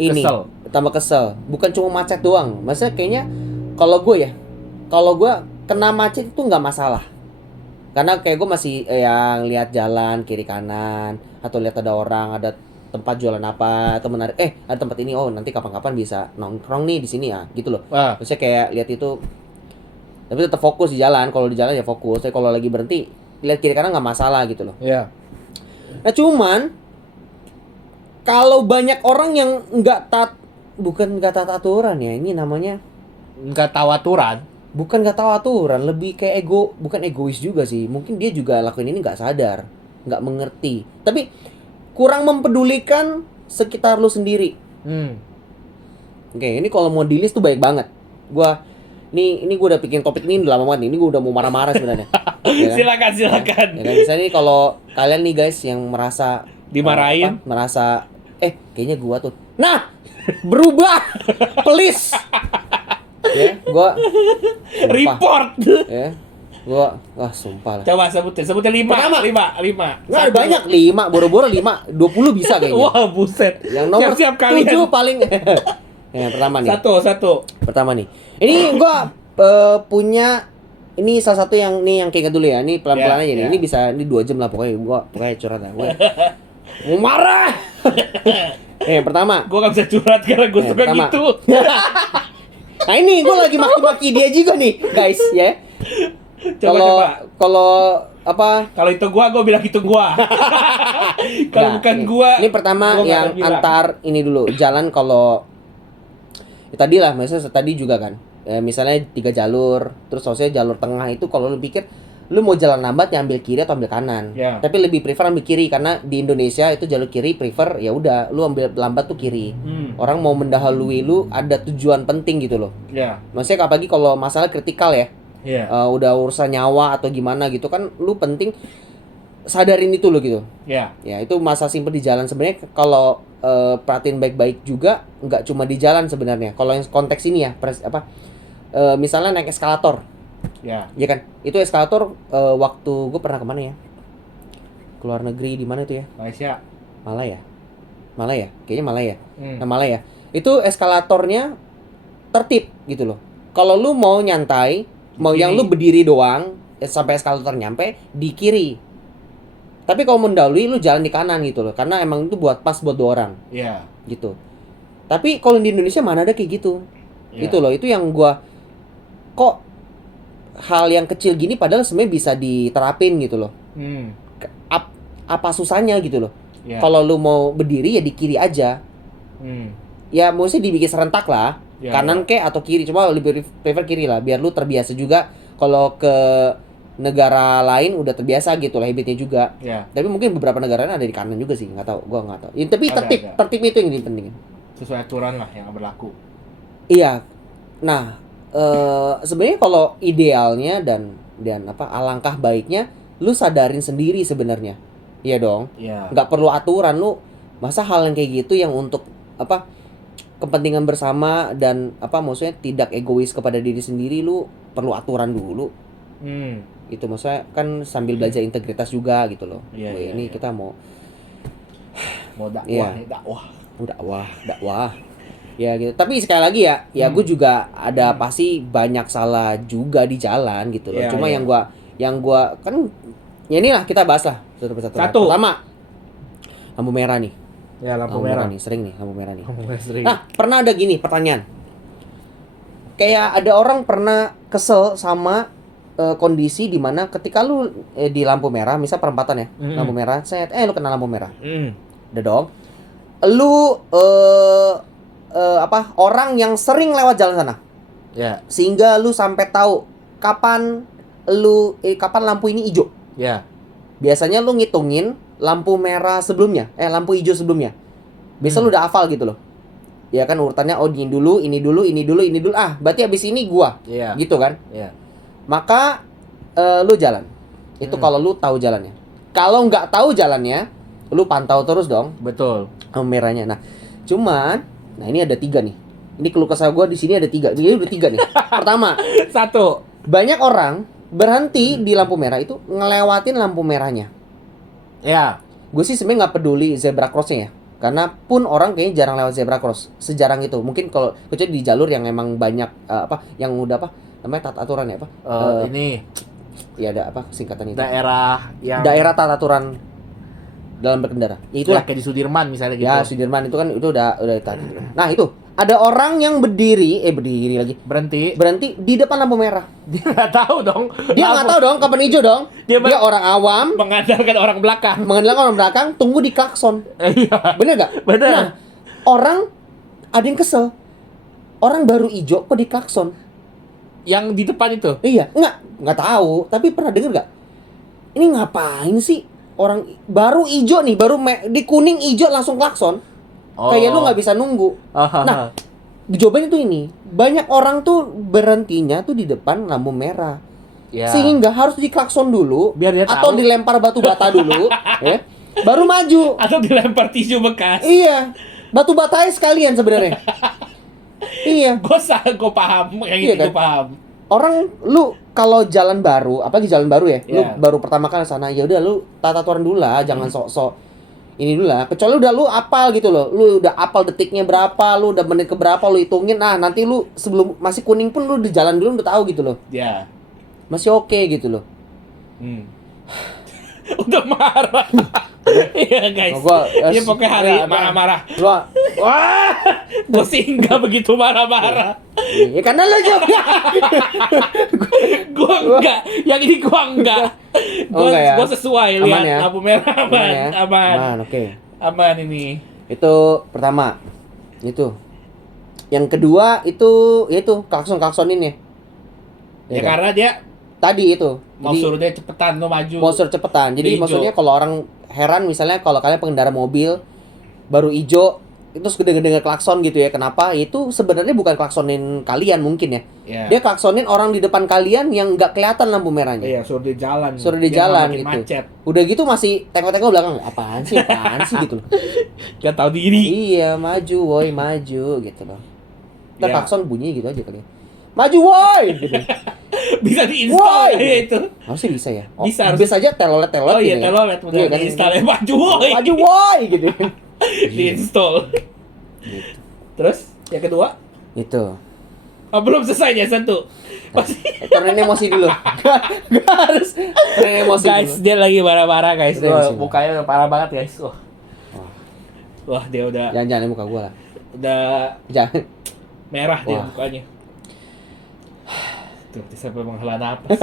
ini Kesel. tambah kesel. Bukan cuma macet doang. Maksudnya kayaknya kalau gue kena macet itu nggak masalah. Karena kayak gue masih yang lihat jalan kiri kanan atau lihat ada orang, ada tempat jualan apa atau menarik ada tempat ini, oh nanti kapan-kapan bisa nongkrong nih di sini ya gitu loh. Wah, Maksudnya kayak lihat itu, tapi tetap fokus di jalan. Kalau di jalan ya fokus. Tapi kalau lagi berhenti lihat kiri kanan nggak masalah gitu loh. ya. Nah cuman kalau banyak orang yang bukan nggak taat aturan ya, ini namanya Nggak tahu aturan. bukan nggak tahu aturan, lebih kayak bukan egois juga sih. Mungkin dia juga lakuin ini nggak sadar, nggak mengerti, tapi kurang mempedulikan sekitar lu sendiri. Oke, ini kalau mau di list tuh baik banget. Ini gua udah bikin topik ini udah lama banget nih. Ini gua udah mau marah-marah sebenarnya. Ya kan? Silakan. Ya kan, misalnya nih kalau kalian nih guys yang merasa Dimarahin. merasa kayaknya gua tuh. Nah, berubah. Please. Ya, gua sumpah. Report. Ya. Wah, sumpah lah. Coba sebutin 5. Pertama. 5. Nggak ada banyak 5, boro-boro 5, 20 bisa kayaknya. Wah, buset. Yang nomor Siap-siap kalian. 7 paling. Yang pertama nih. Satu. Pertama nih. Ini gua punya ini salah satu yang keinget dulu ya. Ini pelan-pelan aja nih. Ya. Ini bisa 2 jam lah pokoknya pokoknya curhat lah. Gua mau marah. Yang pertama. Gue gak bisa curhat karena gue suka pertama. gitu. Nah ini gue lagi maki-maki dia juga nih guys ya. Coba. Kalau itu gue bilang itu gue. Kalau Nah, bukan ini. gue. Ini pertama gua nggak yang akan bilang. antar ini dulu. Jalan kalau tadi lah, misalnya tadi juga kan. Misalnya 3 jalur, terus maksudnya jalur tengah itu kalau lu pikir lu mau jalan lambat ya ambil kiri atau ambil kanan. Ya. Tapi lebih prefer ambil kiri karena di Indonesia itu jalur kiri prefer ya udah lu ambil lambat tuh kiri. Orang mau mendahului lu ada tujuan penting gitu loh. Ya. Maksudnya apalagi kalau masalah kritikal ya. Iya. Udah urusan nyawa atau gimana gitu kan lu penting sadarin itu lo gitu. Iya. Ya itu masa simpel di jalan sebenarnya kalau perhatiin baik-baik juga nggak cuma di jalan sebenarnya. Kalau yang konteks ini ya misalnya naik eskalator. Ya. Ya kan? Itu eskalator waktu gue pernah kemana ya? Keluar negeri di mana itu ya? Malaysia. Malaya. Kayaknya Malaya. Hmm. Nah, Malaya. Itu eskalatornya tertib gitu loh. Kalau lu mau nyantai, mau kiri. yang lu berdiri doang sampai eskalator nyampe di kiri. Tapi kalau mendahului lu jalan di kanan gitu loh. Karena emang itu buat 2 orang Iya. gitu. Tapi kalau di Indonesia mana ada kayak gitu. Iya. Itu loh, itu yang gua kok hal yang kecil gini padahal sebenarnya bisa diterapin gitu loh. Apa susahnya gitu loh. Iya. Kalau lu mau berdiri ya di kiri aja. Ya mesti dibikin serentak lah. Ya, Kanan kek atau kiri, cuma lebih prefer kiri lah biar lu terbiasa juga. Kalau ke negara lain udah terbiasa gitu lah habitnya juga. Ya. Tapi mungkin beberapa negara ada di kanan juga sih, nggak tahu, gua nggak tahu. Ya, tapi Ada. tertib itu yang penting. Sesuai aturan lah yang berlaku. Iya. Nah, sebenarnya kalau idealnya dan Dan alangkah baiknya lu sadarin sendiri sebenarnya. Iya dong. Iya. Nggak perlu aturan lu. Masa hal yang kayak gitu yang untuk kepentingan bersama dan maksudnya tidak egois kepada diri sendiri, lu perlu aturan dulu. Itu maksudnya kan sambil belajar integritas juga gitu loh. Iya, Wah, iya, ini iya. kita mau dakwah, Iya. dakwah. Ya gitu. Tapi sekali lagi ya gue juga ada pasti banyak salah juga di jalan gitu loh. Iya, Cuma iya. yang gua kan ya inilah kita bahas lah satu persatu. Satu. Pertama, lampu merah nih. Ya, lampu merah. nih, sering nih lampu merah nih. Lampu merah sering. Nah, pernah ada gini pertanyaan. Kayak ada orang pernah kesel sama kondisi di mana ketika lu di lampu merah, misal perempatan ya, lampu merah, lu kena lampu merah. Udah dong. Lu orang yang sering lewat jalan sana. Ya. Sehingga lu sampai tahu kapan lampu ini hijau. Ya. Biasanya lu ngitungin lampu merah sebelumnya, lampu hijau sebelumnya. Biasa lu udah hafal gitu loh. Ya kan urutannya ini dulu, ini dulu, ini dulu, ini dulu. Berarti habis ini gua. Iya. Gitu kan? Iya. Maka lu jalan. Itu kalau lu tahu jalannya. Kalau nggak tahu jalannya, lu pantau terus dong Betul. lampu merahnya. Nah, cuman ini ada 3 nih. Ini keluh kesah gua di sini ada 3. Ini udah 3 nih. Pertama, Satu. banyak orang berhenti di lampu merah itu ngelewatin lampu merahnya. Ya. Gue sih sebenarnya nggak peduli zebra crossing ya, karena pun orang kayaknya jarang lewat zebra cross, sejarang itu. Mungkin kalau kecuali di jalur yang emang banyak yang udah namanya tata aturan ya Ini ya ada singkatan itu. daerah yang Daerah tata aturan dalam berkendara. Ya, itulah. kayak di Sudirman misalnya gitu. Ya Sudirman itu kan itu udah tata aturan. Nah itu ada orang yang berdiri lagi berhenti di depan lampu merah. Dia nggak tahu dong. Dia nggak tahu dong kapan hijau dong. Dia Dia orang awam mengandalkan orang belakang. mengandalkan orang belakang, tunggu di klakson. Iya. Bener gak? Bener. Nah, orang ada yang kesel. Orang baru hijau kok di klakson. Yang di depan itu. Iya, nggak tahu. Tapi pernah denger gak? Ini ngapain sih? Orang baru hijau nih, di kuning hijau langsung klakson. Kayak lu nggak bisa nunggu. Nah, jawabannya tuh ini. Banyak orang tuh berhentinya tuh di depan lampu merah. Ya. Sehingga harus diklakson dulu, Biar dia atau tahu. dilempar batu bata dulu, ya. Baru maju. Atau dilempar tisu bekas. Iya. Batu batanya sekalian sebenarnya. Iya. Gue paham, kayak gitu Iya kan? gue paham. Orang lu kalau jalan baru, apalagi jalan baru ya, lu Iya. baru pertama kali sana, ya udah lu tata aturan dulu lah, jangan sok-sok ini dulu lah. Kecuali udah lu apal gitu loh. Lu udah apal detiknya berapa, lu udah menit ke berapa, lu hitungin. Nah, nanti lu sebelum masih kuning pun lu di jalan dulu udah tahu gitu loh. Ya. Masih oke gitu loh. Udah marah. Iya guys. Dia pokoknya hari marah-marah. Gua Wah, gue sih nggak begitu marah-marah. ya karena lu juga. Gue enggak, yang ini gue enggak. Oh, enggak ya? Gue sesuai Aman lihat ya? lampu merah aman, ya? aman, Oke. aman ini. Itu pertama. Itu. Yang kedua itu yaitu klakson-klaksonin ya. Ya karena dia Tadi itu. mau Jadi, suruh dia cepetan lo maju. mau suruh cepetan. Jadi Hijau. maksudnya kalau orang heran misalnya kalau kalian pengendara mobil baru hijau itu gede-gede klakson gitu ya. Kenapa? Itu sebenarnya bukan klaksonin kalian mungkin ya. Ya. Dia klaksonin orang di depan kalian yang nggak kelihatan lampu merahnya. Iya, suruh dia jalan. Suruh dia Biar jalan makin gitu. Macet. Udah gitu masih tengok-tengok belakang. Apaan sih gitu loh. Gak tahu diri. Iya, maju woi, maju gitu loh. Ntar Iya. klakson bunyi gitu aja kali ya. Maju woi gitu. Bisa diinstal Woi! kayak itu. Harusnya bisa ya. Bisa, harus. Bisa aja telolet-telolet Oh iya, gini ya. telolet Iya udah kan? diinstal ya. Maju woi. Maju woi gitu. Diinstal. Gitu. Terus yang kedua? Itu. Belum selesai ya satu. Masih. Turunin emosi dulu. Gak harus. Turunin emosi Guys, dulu. dia lagi marah-marah guys. Udah, Wah, emosi. mukanya udah parah banget guys. Wah, dia udah Jangan muka gua lah. Jangan. merah dia Wah. mukanya. Tuh, dia sampai menghela napas.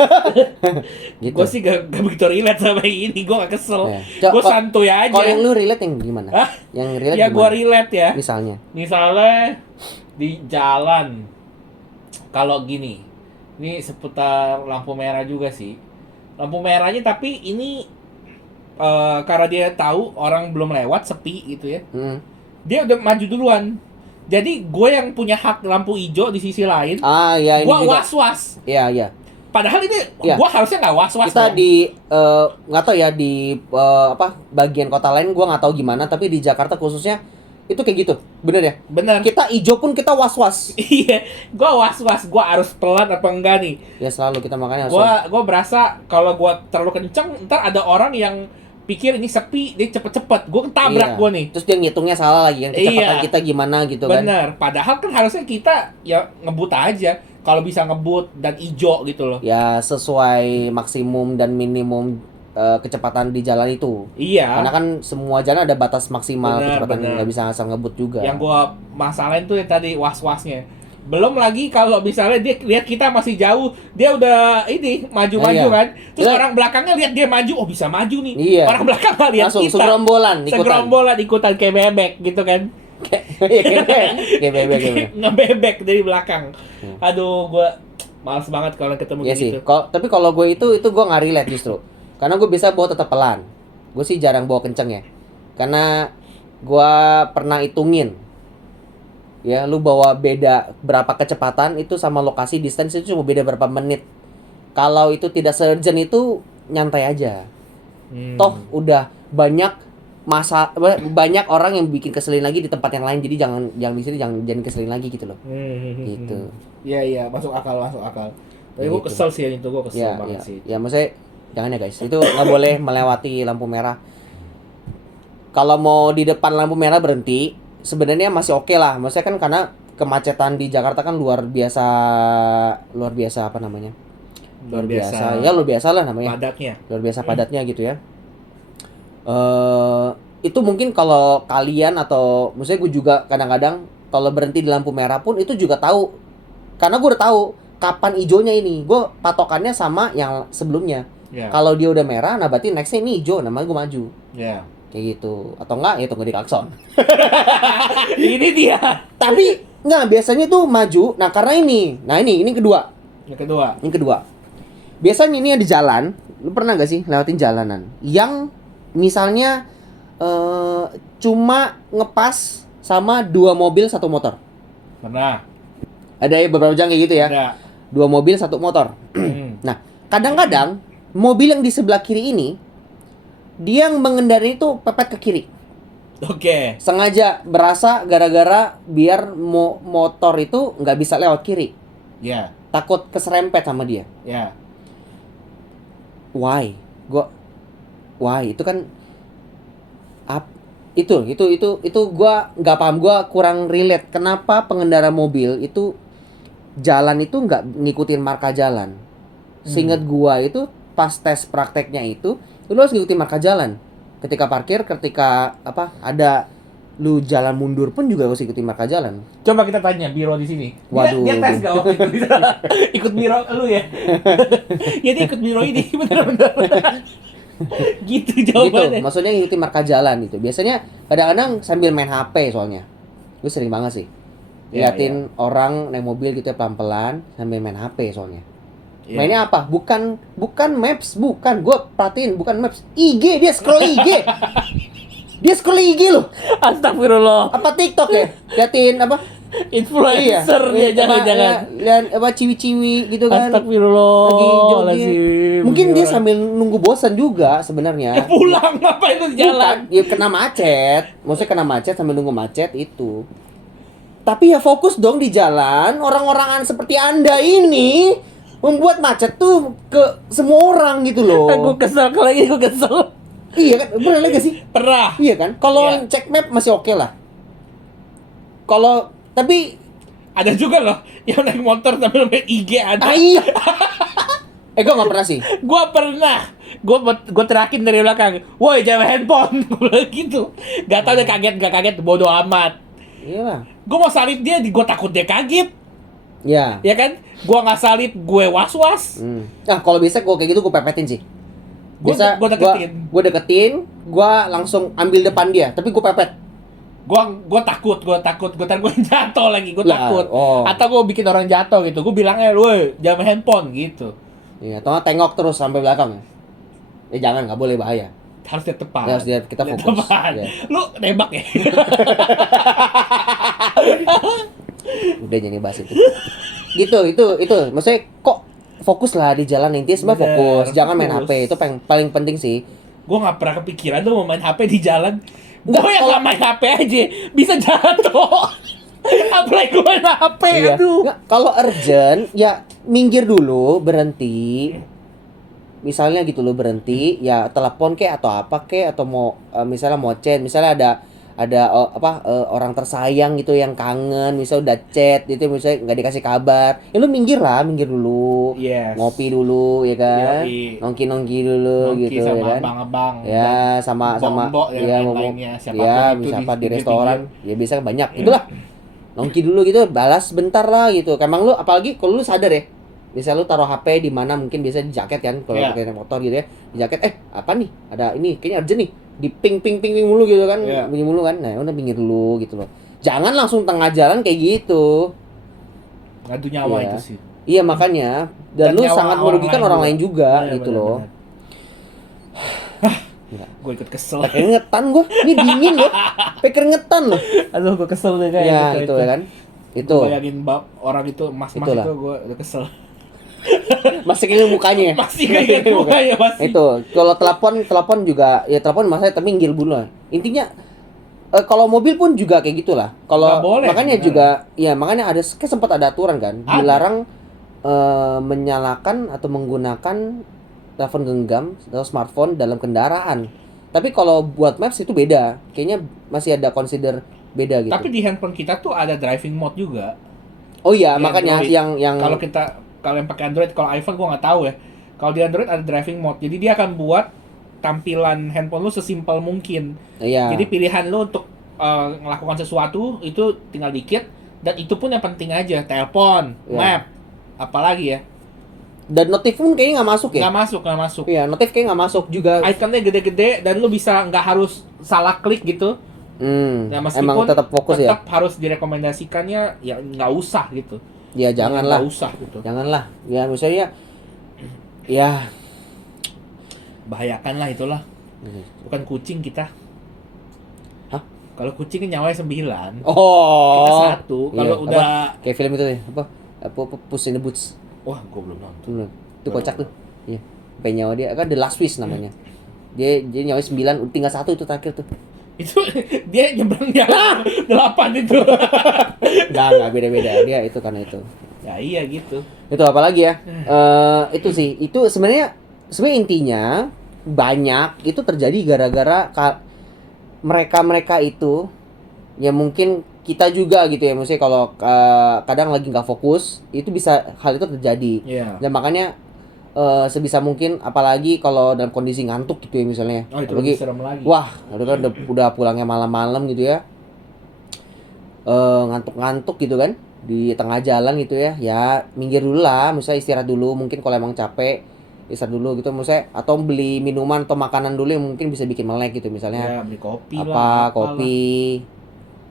Gitu. Gue sih gak begitu relate sama yang ini, gue gak kesel. Ya. Gue Kok- santuy aja. Kalau yang lu relate yang gimana? Hah? Yang relate Ya gimana? gue relate ya. Misalnya. Misalnya di jalan, kalau gini, ini seputar lampu merah juga sih. Lampu merahnya tapi ini karena dia tahu orang belum lewat, sepi gitu ya. Dia udah maju duluan. Jadi gue yang punya hak lampu hijau di sisi lain, Ah, ya ini gue juga. was-was. Iya. Padahal ini Iya. gua harusnya nggak was-was Kita dong. di nggak tahu ya di apa bagian kota lain gua nggak tahu gimana, tapi di Jakarta khususnya itu kayak gitu. Bener ya? Bener. Kita ijo pun kita was-was. Iya, gua was-was, gua harus pelan apa enggak nih. Ya selalu kita makanya harus Gua berasa kalau gua terlalu kenceng, ntar ada orang yang pikir ini sepi, dia cepet-cepet. Gua ketabrak Iya. gua nih. Terus dia ngitungnya salah lagi kan, kecepatan Iya. kita gimana gitu kan. Bener. Padahal kan harusnya kita ya ngebut aja. Kalau bisa ngebut dan ijo gitu loh. Ya sesuai maksimum dan minimum kecepatan di jalan itu. Iya. Karena kan semua jalan ada batas maksimal Bener, kecepatan, bener. nggak bisa asal ngebut juga. Yang gua masalahin tuh yang tadi was-wasnya. Belum lagi kalau misalnya dia lihat kita masih jauh, dia udah ini maju-maju Iya. kan. Terus Iya. orang belakangnya lihat dia maju, oh bisa maju nih. Iya. Orang belakang nggak lihat Langsung kita. segerombolan ikutan. Segerombolan ikutan kayak bebek gitu kan. Kayak bebek. Ngebebek dari belakang. Hmm. Aduh, gua males banget kalau ketemu Iya kayak sih. gitu. Tapi kalau gue itu gue nggak relate justru. Karena gue bisa bawa tetap pelan. Gue sih jarang bawa kenceng ya. Karena gue pernah hitungin. Ya, lu bawa beda berapa kecepatan itu sama lokasi distance itu cuma beda berapa menit. Kalau itu tidak se-urgent itu nyantai aja. Hmm. Toh udah banyak banyak orang yang bikin keselin lagi di tempat yang lain. Jadi jangan di sini jangan keselin lagi gitu loh. Gitu. Iya iya, masuk akal. Tapi gua Gitu. kesel sih yang itu, gua kesel Ya, banget ya, sih. ya maksudnya jangan ya guys, itu nggak boleh melewati lampu merah. Kalau mau di depan lampu merah berhenti, sebenarnya masih oke lah. Maksudnya kan karena kemacetan di Jakarta kan luar biasa apa namanya? Luar biasa lah namanya. Padatnya. Luar biasa padatnya gitu ya. Itu mungkin kalau kalian atau maksudnya gue juga kadang-kadang kalau berhenti di lampu merah pun itu juga tahu. Karena gue udah tahu kapan ijonya ini. Gue patokannya sama yang sebelumnya. Ya. Kalau dia udah merah, nah berarti nextnya ini hijau, namanya gue maju. Ya. Kayak gitu. Atau enggak, ya tunggu di klakson. Ini dia. Tapi, enggak, biasanya tuh maju. Nah, karena ini. Nah, ini kedua. Yang kedua. Ini kedua. Biasanya ini ada jalan. Lu pernah gak sih lewatin jalanan? Yang misalnya cuma ngepas sama 2 mobil 1 motor. Pernah. Ada ya beberapa jalan kayak gitu ya. Ada. 2 mobil 1 motor. Nah, kadang-kadang mobil yang di sebelah kiri ini dia yang mengendarai itu pepet ke kiri. Oke. Sengaja berasa gara-gara biar motor itu nggak bisa lewat kiri. Ya. Takut keserempet sama dia. Ya. Why? Why? Itu kan itu gua nggak paham, gua kurang relate. Kenapa pengendara mobil itu jalan itu nggak ngikutin marka jalan? Seingat gua itu pas tes prakteknya itu lu harus ngikutin marka jalan. Ketika parkir, ketika ada lu jalan mundur pun juga harus ikutin marka jalan. Coba kita tanya Biro di sini. Waduh. Dia tes gak waktu itu? Ikut Biro lu ya? Ya dia ikut Biro ini, bener-bener. Gitu Gitu, jawabannya. maksudnya ngikutin marka jalan gitu. Biasanya kadang-kadang sambil main HP soalnya. Gue sering banget sih. Ya, Liatin orang naik mobil gitu ya pelan-pelan sambil main HP soalnya. Ya. Mainnya apa? Bukan Maps, bukan. Gue perhatiin bukan Maps. IG, dia scroll IG. Dia scroll IG loh. Astagfirullah. Apa TikTok ya? Liatin apa? Influencer dia jangan-jangan. Lihat apa ciwi-ciwi gitu kan. Astagfirullah. Lagi jogging. Lazim. Mungkin dia Orang. sambil nunggu bosan juga sebenarnya. Pulang ngapain lu jalan? Bukan, ya kena macet. Maksudnya kena macet sambil nunggu macet itu. Tapi ya fokus dong di jalan. Orang-orangan seperti Anda ini membuat macet tuh ke semua orang gitu loh. Gue kesel, kalau ini gue kesel. Iya kan? Pernah gak sih? Pernah. Iya kan? Kalau Iya. cek map masih oke lah. Kalau tapi Ada juga loh yang naik motor sambil main IG ada. iya. Gue gak pernah sih. Gue pernah. Gue terakin dari belakang. Woi jangan handphone. Gue bilang gitu. Gak tau dia kaget gak kaget. Bodoh amat. Iya lah. Gue mau salip dia. Gue takut dia kaget. Ya. Ya kan? Gue gak salip. Gue was-was. Nah kalau bisa gue kayak gitu gue pepetin sih. Bisa Gua deketin. Gue deketin, gue langsung ambil depan dia, tapi gue pepet. Gue takut. Gue jatuh lagi. Gue Lah, takut. oh. Atau gue bikin orang jatuh gitu. Gue bilangnya, woi jangan main handphone gitu. Iya, atau nggak tengok terus sampai belakang. Jangan, nggak boleh bahaya. Harus lihat depan. Ya, harus lihat, kita Lihat fokus. depan. Ya. Lu nembak ya? Udah jadi bahas itu. Gitu, itu. Maksudnya kok fokus lah di jalan, intinya sebenarnya Bener, fokus, jangan main fokus. HP, itu paling penting sih. Gue nggak pernah kepikiran tuh mau main HP di jalan. Enggak, Gue yang kalau- nggak main HP aja bisa jatuh. Apalagi gue main HP, Iya. aduh. Nggak, kalau urgent ya minggir dulu, berhenti. Misalnya gitu loh, berhenti, ya telepon kek atau apa kek, atau mau misalnya mau chat, misalnya ada orang tersayang gitu yang kangen, misalnya udah chat gitu, misalnya nggak dikasih kabar, ya lu minggir dulu, Yes. ngopi dulu ya kan, Yoi. nongki dulu Nongki gitu ya sama kan. abang-abang. Ya sama Mbok-mbok yang ya lain-lainnya, siapapun ya itu siapa di pinggir-pinggir. restoran ya bisa banyak itulah, nongki dulu gitu, balas bentar lah gitu. Emang lu apalagi kalau lu sadar ya, bisa lu taruh HP di mana, mungkin biasa di jaket kan kalau Iya. pakai naik motor gitu ya, di jaket apa nih, ada ini kayaknya urgent nih, di ping mulu gitu kan, Iya. bunyi mulu kan, nah udah pinggir dulu gitu loh, jangan langsung tengah jalan kayak gitu. Ngadu nyawa Iya. itu sih. Iya makanya, dan Dan lu nyawa sangat orang merugikan lain orang juga. lain juga Iya, gitu loh. Gue ikut kesel. Pakai keringetan gua, ini dingin loh, pakai keringetan loh. Aduh, gue kesel deh kayak Ya gitu, itu ya kan, itu Gue bayangin orang itu, mas-mas Itulah. itu, gue udah kesel. masih kayak mukanya. Masih kayak gitu ya, masih. Itu kalau telepon juga ya, telepon masanya terminggir dulu lah. Intinya kalau mobil pun juga kayak gitulah. Kalau Nggak boleh, makanya sebenarnya. juga ya makanya ada kayak sempat ada aturan kan, Ada. dilarang menyalakan atau menggunakan telepon genggam atau smartphone dalam kendaraan. Tapi kalau buat maps itu beda. Kayaknya masih ada consider beda gitu. Tapi di handphone kita tuh ada driving mode juga. Oh iya, di makanya Android. yang Kalau yang pakai Android, kalau iPhone gue nggak tahu ya. Kalau di Android ada driving mode, jadi dia akan buat tampilan handphone lu sesimpel mungkin. iya. Jadi pilihan lu untuk melakukan sesuatu itu tinggal dikit, dan itu pun yang penting aja, telepon, Iya. map, apalagi ya. Dan notif pun kayaknya nggak masuk ya. Nggak masuk. Iya, notif kayaknya nggak masuk juga. Ikonnya gede-gede dan lu bisa nggak harus salah klik gitu. Nah, meskipun Emang tetap fokus ya. tetap harus direkomendasikannya ya nggak usah gitu. Ya janganlah. Nggak usah gitu. Janganlah. Ya misalnya ya Bahayakan lah itulah. Bukan kucing kita. Hah? Kalau kucing kan nyawanya 9. oh. Kita 1. Kalau Iya, udah kayak film itu ya, apa Puss in the Boots. wah, gua belum nonton. Tuh, itu kocak tuh. Iya. Kayak nyawa dia kan The Last Wish namanya. Dia nyawanya 9, tinggal 1 itu terakhir tuh. Itu dia nyebrang jalan 8 itu. Enggak beda-beda. Dia itu karena itu. Ya iya gitu. Itu apalagi ya? Itu sih. Itu sebenarnya intinya banyak itu terjadi gara-gara mereka itu ya, mungkin kita juga gitu ya, maksudnya kalau kadang lagi nggak fokus itu bisa hal itu terjadi. Iya. Dan makanya sebisa mungkin, apalagi kalau dalam kondisi ngantuk gitu ya misalnya, Oh, itu apalagi lebih serem lagi. wah itu kan udah pulangnya malam-malam gitu ya, ngantuk-ngantuk gitu kan di tengah jalan gitu ya, ya minggir dulu lah, misalnya istirahat dulu, mungkin kalau emang capek istirahat dulu gitu, misalnya, atau beli minuman atau makanan dulu yang mungkin bisa bikin melek gitu, misalnya Ya, beli kopi apa lah. kopi,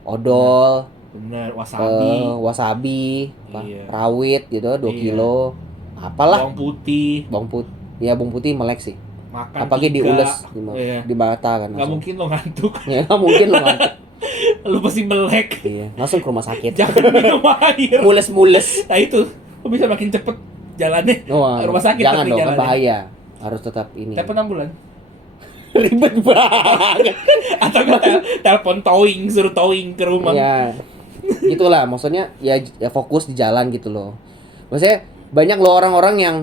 odol, Bener, wasabi. wasabi, Iya. rawit gitu 2 Iya. kilo, apalah, Bawang putih, bawang putih, ya bawang putih melek sih, makan apalagi 3. diules Iya. di mata kan Nggak langsung. mungkin lo ngantuk. Ya nggak mungkin lo ngantuk. Lu pasti melek. Iya, langsung ke rumah sakit, Jangan minum air. mules. Nah itu, lu bisa makin cepet jalannya. Wah, Rumah sakit jangan tapi dong, kan jalannya. bahaya, harus tetap ini. Telepon ambulan. Ribet banget. Atau nggak telepon towing, suruh towing ke rumah. Ya, gitulah maksudnya, ya fokus di jalan gitu loh. Maksudnya banyak loh orang-orang yang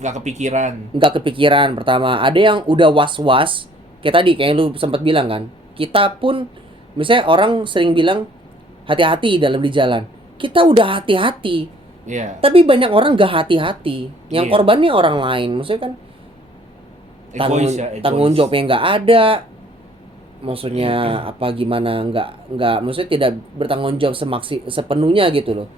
Nggak kepikiran. nggak kepikiran. Pertama, ada yang udah was-was, kayak tadi kayak lu sempat bilang kan. Kita pun misalnya orang sering bilang hati-hati dalam di jalan. Kita udah hati-hati, Iya. tapi banyak orang gak hati-hati. Yang Iya. korbannya orang lain. Maksudnya kan Egois ya, egois. tanggung jawabnya nggak ada, maksudnya apa gimana, nggak maksudnya tidak bertanggung jawab sepenuhnya gitu loh.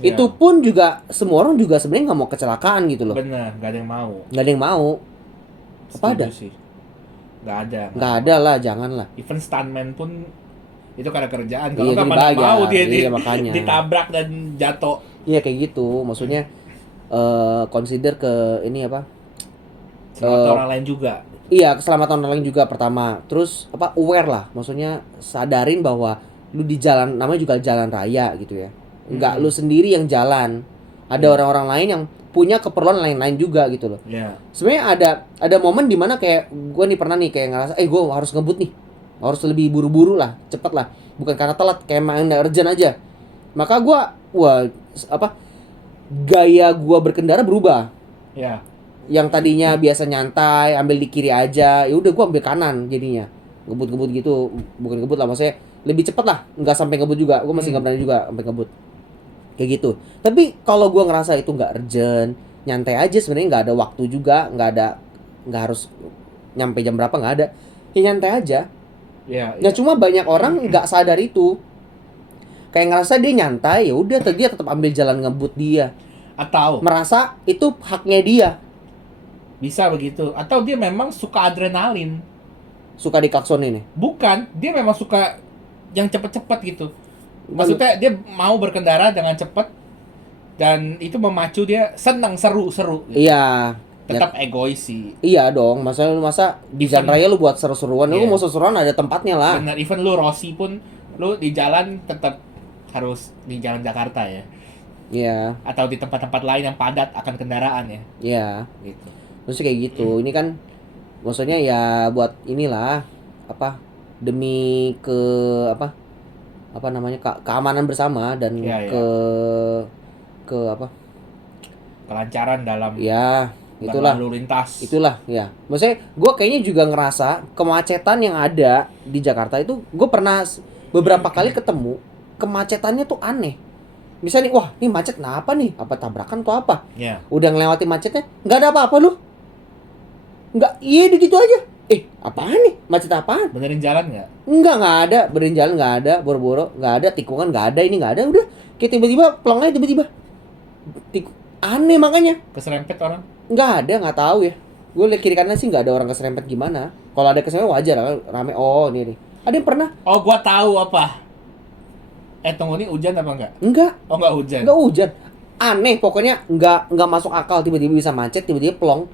Iya. Itu pun juga semua orang juga sebenarnya nggak mau kecelakaan gitu loh, Bener, nggak ada yang mau. nggak ada yang mau. Apa Setuju ada? sih. Nggak ada. Nggak ada lah, jangan lah. Even stuntman pun itu karena kerjaan. Kalau Iya, nggak jadi mana bayar. mau dia Iya, makanya. ditabrak dan jatuh. Iya kayak gitu, maksudnya consider ke ini apa? Selamat orang lain juga. Iya, keselamatan orang lain juga pertama. Terus apa, aware lah, maksudnya sadarin bahwa lu di jalan, namanya juga jalan raya gitu ya. Enggak lu sendiri yang jalan. Ada orang-orang lain yang punya keperluan lain-lain juga gitu loh. Ya. Sebenarnya ada momen dimana kayak gue nih pernah nih kayak ngerasa gue harus ngebut nih, harus lebih buru-buru lah, cepet lah, bukan karena telat, kayak main urgent aja. Maka gue gaya gue berkendara berubah. Ya. Yang tadinya biasa nyantai, ambil di kiri aja, ya udah gue ambil kanan jadinya, ngebut-ngebut gitu, bukan ngebut lah, maksudnya lebih cepet lah, nggak sampai ngebut juga, gue masih nggak berani juga sampai ngebut kayak gitu. Tapi kalau gue ngerasa itu nggak urgent, nyantai aja sebenarnya, nggak ada waktu juga, nggak harus nyampe jam berapa, nggak ada, ya nyantai aja. Ya. Nah cuma banyak orang nggak sadar itu, kayak ngerasa dia nyantai, ya udah dia tetap ambil jalan ngebut dia, Atau merasa itu haknya dia, bisa begitu. Atau dia memang suka adrenalin. suka diklaksonin nih. Bukan, dia memang suka yang cepet-cepet gitu. Maksudnya dia mau berkendara dengan cepet dan itu memacu dia senang, seru-seru gitu. Iya. Tetap egois sih. Iya dong, masa di jalan raya lu buat seru-seruan, lu Iya. mau seru-seruan ada tempatnya lah. Benar, even lu Rossi pun lu di jalan tetap harus di jalan Jakarta ya. Iya, Atau di tempat-tempat lain yang padat akan kendaraan ya. iya. Gitu. Terus kayak gitu. Ini kan maksudnya ya buat inilah demi keamanan bersama dan Iya, iya. ke Kelancaran dalam ya itulah. berlalu lintas. Itulah ya. Maksudnya gue kayaknya juga ngerasa kemacetan yang ada di Jakarta itu, gue pernah beberapa kali ketemu kemacetannya tuh aneh. Misalnya wah ini macet kenapa nih? Apa tabrakan atau apa? Ya. Udah ngelewati macetnya nggak ada apa-apa lu. Nggak, iya gitu aja. Apaan nih? Macet apaan? Benerin jalan nggak? Nggak ada. Benerin jalan nggak ada. Boro-boro nggak ada. Tikungan nggak ada. Ini nggak ada. Udah kayak tiba-tiba pelongnya tiba-tiba. Aneh makanya. Keserempet orang? Nggak ada, nggak tahu ya. Gue liat kiri kanan sih nggak ada orang keserempet gimana. Kalau ada keserempet wajar lah, rame. Oh ini nih. Ada yang pernah? Oh, gua tahu apa. Tunggu, ini hujan apa enggak? Enggak. Oh, enggak hujan. Nggak hujan. Aneh pokoknya nggak masuk akal, tiba-tiba bisa macet, tiba-tiba plong.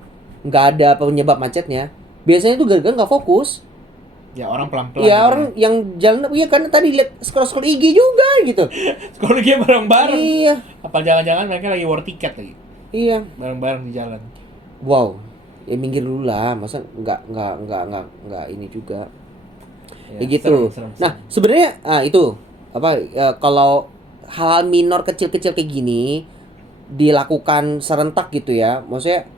Nggak ada penyebab macetnya. Biasanya tuh gara-gara nggak fokus. Ya, orang pelan-pelan. Iya gitu. orang yang jalan, iya karena tadi lihat scroll IG juga gitu. Sekolah dia bareng-bareng. Iya, Apa jangan-jangan mereka lagi war tiket lagi? iya. Bareng-bareng di jalan. Wow, ya minggir dulu lah, masa nggak ini juga. Ya gitu. serem. Nah sebenarnya itu kalau hal minor kecil-kecil kayak gini dilakukan serentak gitu ya, maksudnya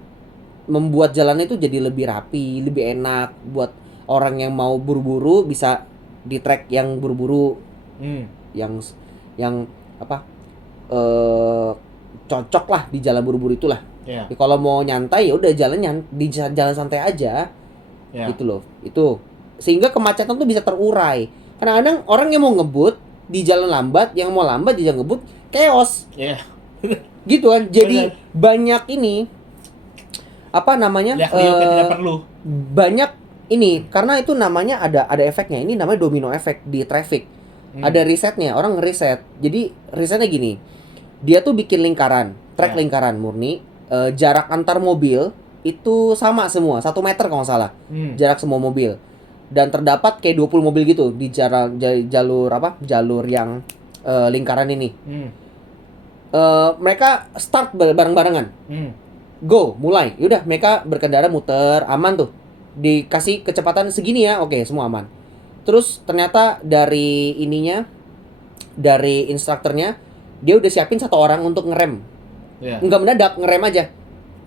membuat jalannya itu jadi lebih rapi, lebih enak buat orang yang mau buru-buru bisa di track yang buru-buru, yang cocok lah di jalan buru-buru itulah. Ya. Ya, kalau mau nyantai ya udah di jalan santai aja. Ya. Gitu loh. Itu sehingga kemacetan tuh bisa terurai. Kadang-kadang orang yang mau ngebut di jalan lambat, yang mau lambat di jalan ngebut, chaos. Ya. Gitu kan. Jadi Bener. banyak ini Lihat tidak perlu. banyak ini karena itu namanya ada efeknya. Ini namanya domino efek di traffic. Ada risetnya, orang ngeriset. Jadi risetnya gini. Dia tuh bikin lingkaran, track Ya. lingkaran murni, jarak antar mobil itu sama semua, 1 meter kalau nggak salah. Jarak semua mobil. Dan terdapat kayak 20 mobil gitu di jalur yang lingkaran ini. Mereka start bareng-barengan. Go, mulai. Yaudah, mereka berkendara muter, aman tuh. Dikasih kecepatan segini ya, oke, semua aman. Terus ternyata dari instrukturnya, dia udah siapin 1 orang untuk ngerem. Ya. Enggak mendadak, ngerem aja.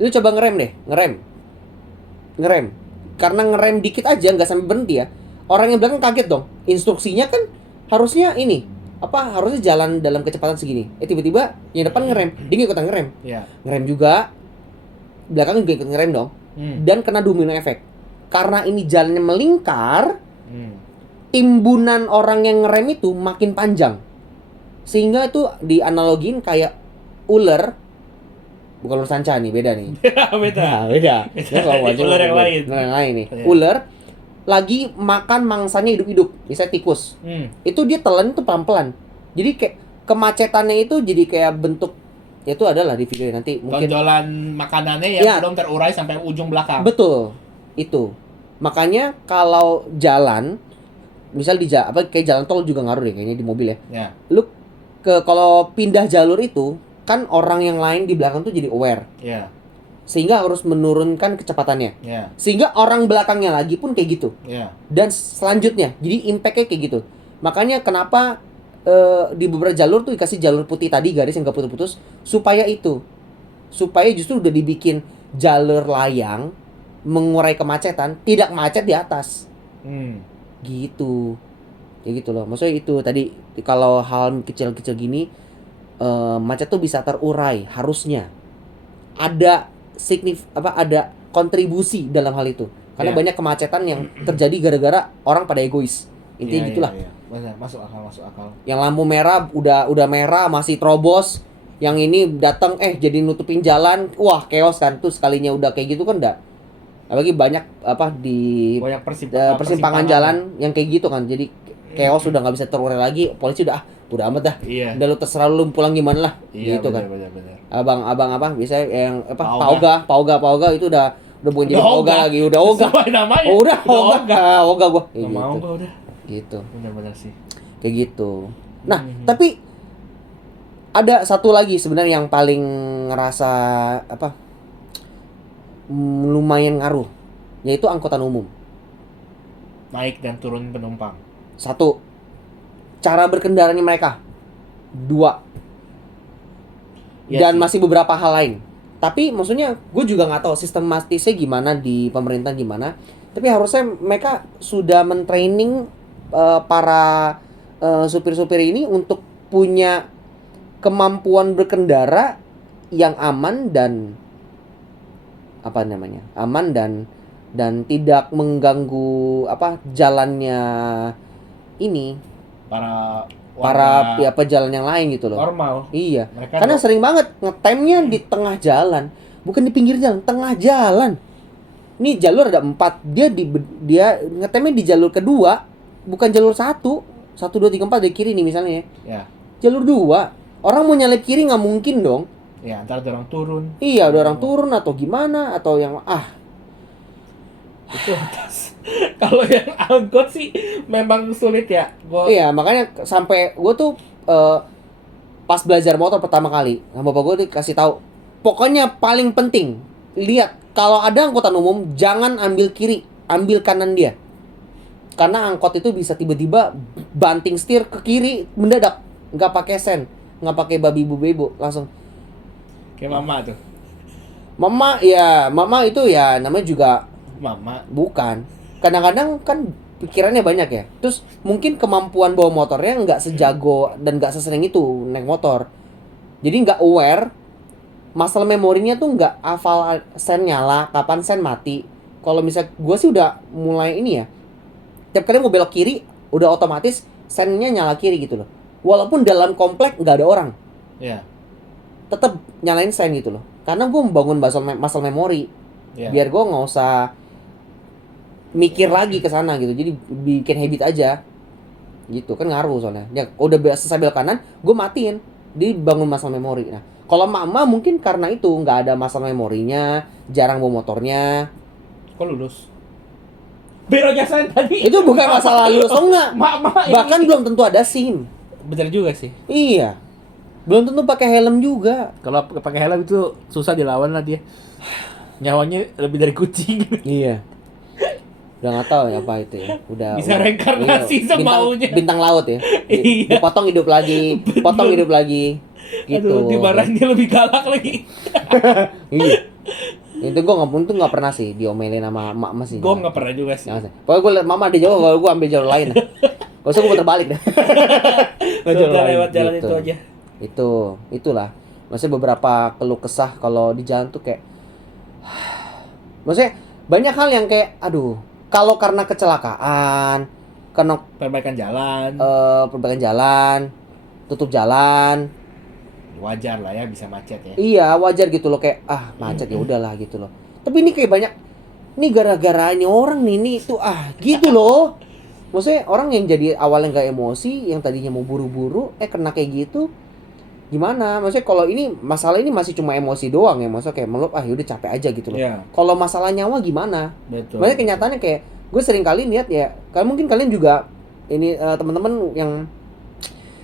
Lu coba ngerem deh, ngerem. Karena ngerem dikit aja, nggak sampai berhenti ya. Orang yang belakang kaget dong. Instruksinya kan harusnya harusnya jalan dalam kecepatan segini. Tiba-tiba yang depan ngerem, dia nggak ikutan ngerem. Ya. Ngerem juga, belakang juga ikut ngerem dong. Dan kena domino efek. Karena ini jalannya melingkar, timbunan orang yang ngerem itu makin panjang. Sehingga itu dianalogin kayak ular. Bukan ular sanca nih, beda nih. Beda. Beda. Ini kalau wajah Ular yang lain. Ular yang lain nih. Iya. Ular lagi makan mangsanya hidup-hidup, misalnya tikus. Itu dia telan tuh pelan-pelan. Jadi kayak kemacetannya itu jadi kayak bentuk, ya itu adalah di video nanti mungkin. Tonjolan makanannya yang Ya. belum terurai sampai ujung belakang. Betul. Itu. Makanya kalau jalan misal kayak jalan tol juga ngaruh deh kayaknya di mobil ya. Ya. Lu kalau pindah jalur itu kan orang yang lain di belakang tuh jadi aware. Iya. Sehingga harus menurunkan kecepatannya. Iya. Sehingga orang belakangnya lagi pun kayak gitu. Iya. Dan selanjutnya, jadi impact-nya kayak gitu. Makanya kenapa di beberapa jalur tuh dikasih jalur putih tadi, garis yang gak putus-putus, supaya justru udah dibikin jalur layang, mengurai kemacetan, tidak macet di atas. Gitu. Ya gitu loh. Maksudnya itu tadi, kalau hal kecil-kecil gini, macet tuh bisa terurai, harusnya. Ada ada kontribusi dalam hal itu. Karena banyak kemacetan yang terjadi gara-gara orang pada egois. Intinya gitulah. Iya. Benar, masuk akal. Yang lampu merah udah merah masih terobos, yang ini datang jadi nutupin jalan, wah chaos kan tuh sekalinya udah kayak gitu kan enggak. Apalagi banyak di banyak persimpangan jalan yang kayak gitu kan. Jadi chaos udah nggak bisa terurai lagi, polisi udah amat dah. Iya. Udah lu terserah lu pulang gimana lah. Iya, gitu kan. Benar. Abang apa biasanya yang Pauga itu udah bukan jadi Udah Pauga ogah. lagi, udah Oga. Sesuai namanya. Udah Oga gua. Nggak mau gua udah. Gitu. Benar sih. Kayak gitu. Nah, tapi ada satu lagi sebenarnya yang paling ngerasa lumayan ngaruh, yaitu angkutan umum. Naik dan turun penumpang. 1, cara berkendaranya mereka. 2, Ya dan sih. masih beberapa hal lain. Tapi maksudnya gue juga nggak tahu sistematisnya gimana di pemerintah gimana. Tapi harusnya mereka sudah mentraining para supir-supir ini untuk punya kemampuan berkendara yang aman dan aman dan tidak mengganggu jalannya ini para pejalan yang lain gitu loh. Normal. Iya. Mereka Karena sering banget ngetemnya di tengah jalan, bukan di pinggir jalan, tengah jalan. Ini jalur ada 4, dia ngetemnya di jalur kedua, bukan jalur 1, 2, 3, 4 dari kiri nih misalnya. Ya. Jalur 2, orang mau nyalip kiri nggak mungkin dong. Ya, antara ada orang turun. Iya, ada orang turun atau gimana atau yang Itu atas. Kalau yang angkot sih memang sulit ya. Iya, makanya sampai gue tuh pas belajar motor pertama kali, sama bapak gue dikasih tahu, pokoknya paling penting lihat kalau ada angkutan umum jangan ambil kiri, ambil kanan dia. Karena angkot itu bisa tiba-tiba banting setir ke kiri mendadak, nggak pakai sen, nggak pakai babi bu langsung. Kayak mama tuh. Mama itu ya namanya juga Mama. bukan. Kadang-kadang kan pikirannya banyak ya. Terus mungkin kemampuan bawa motornya nggak sejago dan nggak sesering itu naik motor. Jadi nggak aware. Muscle memorinya tuh nggak hafal sen nyala, kapan sen mati. Kalau misalnya gue sih udah mulai ini ya. Tiap kali mau belok kiri, udah otomatis sennya nyala kiri gitu loh. Walaupun dalam komplek nggak ada orang. Iya. Tetap nyalain sen gitu loh. Karena gue membangun muscle memory. Iya. Biar gue nggak usah mikir lagi ke sana gitu. Jadi bikin habit aja. Gitu kan ngaruh soalnya. Ya udah selesai belok kanan, gue matiin. Dibangun muscle memory. Nah, kalau mama mungkin karena itu nggak ada muscle memorinya, jarang bawa motornya. Kok lulus? Bero jasa tadi. Itu bukan masalah lulus atau enggak. Mama Bahkan belum tentu ada SIM. bener juga sih. Iya. Belum tentu pakai helm juga. Kalau pakai helm itu susah dilawan lah dia. Nyawanya lebih dari kucing. Iya. Udah nggak tahu ya apa itu ya. Udah Bisa reinkarnasi semaunya. Bintang laut ya. Iya. Dipotong hidup lagi, potong hidup lagi. Gitu. Aduh, dimarahin dia lebih galak lagi. Iya. Itu gue nggak pernah sih diomelin sama emak sih. Gue nggak pernah juga sih. Jangan sih. Pokoknya gue liat mama di Jawa, kalau gue ambil jalur lain. Gak usah gue putar balik deh. Sudah lewat jalan Gitu. itu aja. Itulah. Maksudnya beberapa keluh kesah kalau di jalan tuh kayak, maksudnya banyak hal yang kayak, aduh, kalau karena kecelakaan, karena Perbaikan jalan. perbaikan jalan, tutup jalan, Wajar lah ya bisa macet ya. iya wajar gitu loh, kayak macet ya udahlah gitu loh. Tapi ini kayak banyak, ini gara-garanya orang nih itu gitu loh. Maksudnya orang yang jadi awalnya nggak emosi, yang tadinya mau buru-buru, kena kayak gitu, gimana? Maksudnya kalau ini masalah ini masih cuma emosi doang ya, maksudnya kayak meluap udah capek aja gitu loh. Iya. Kalau masalah nyawa gimana? Betul. Maksudnya kenyataannya kayak gue sering kali lihat ya, mungkin kalian juga ini teman-teman yang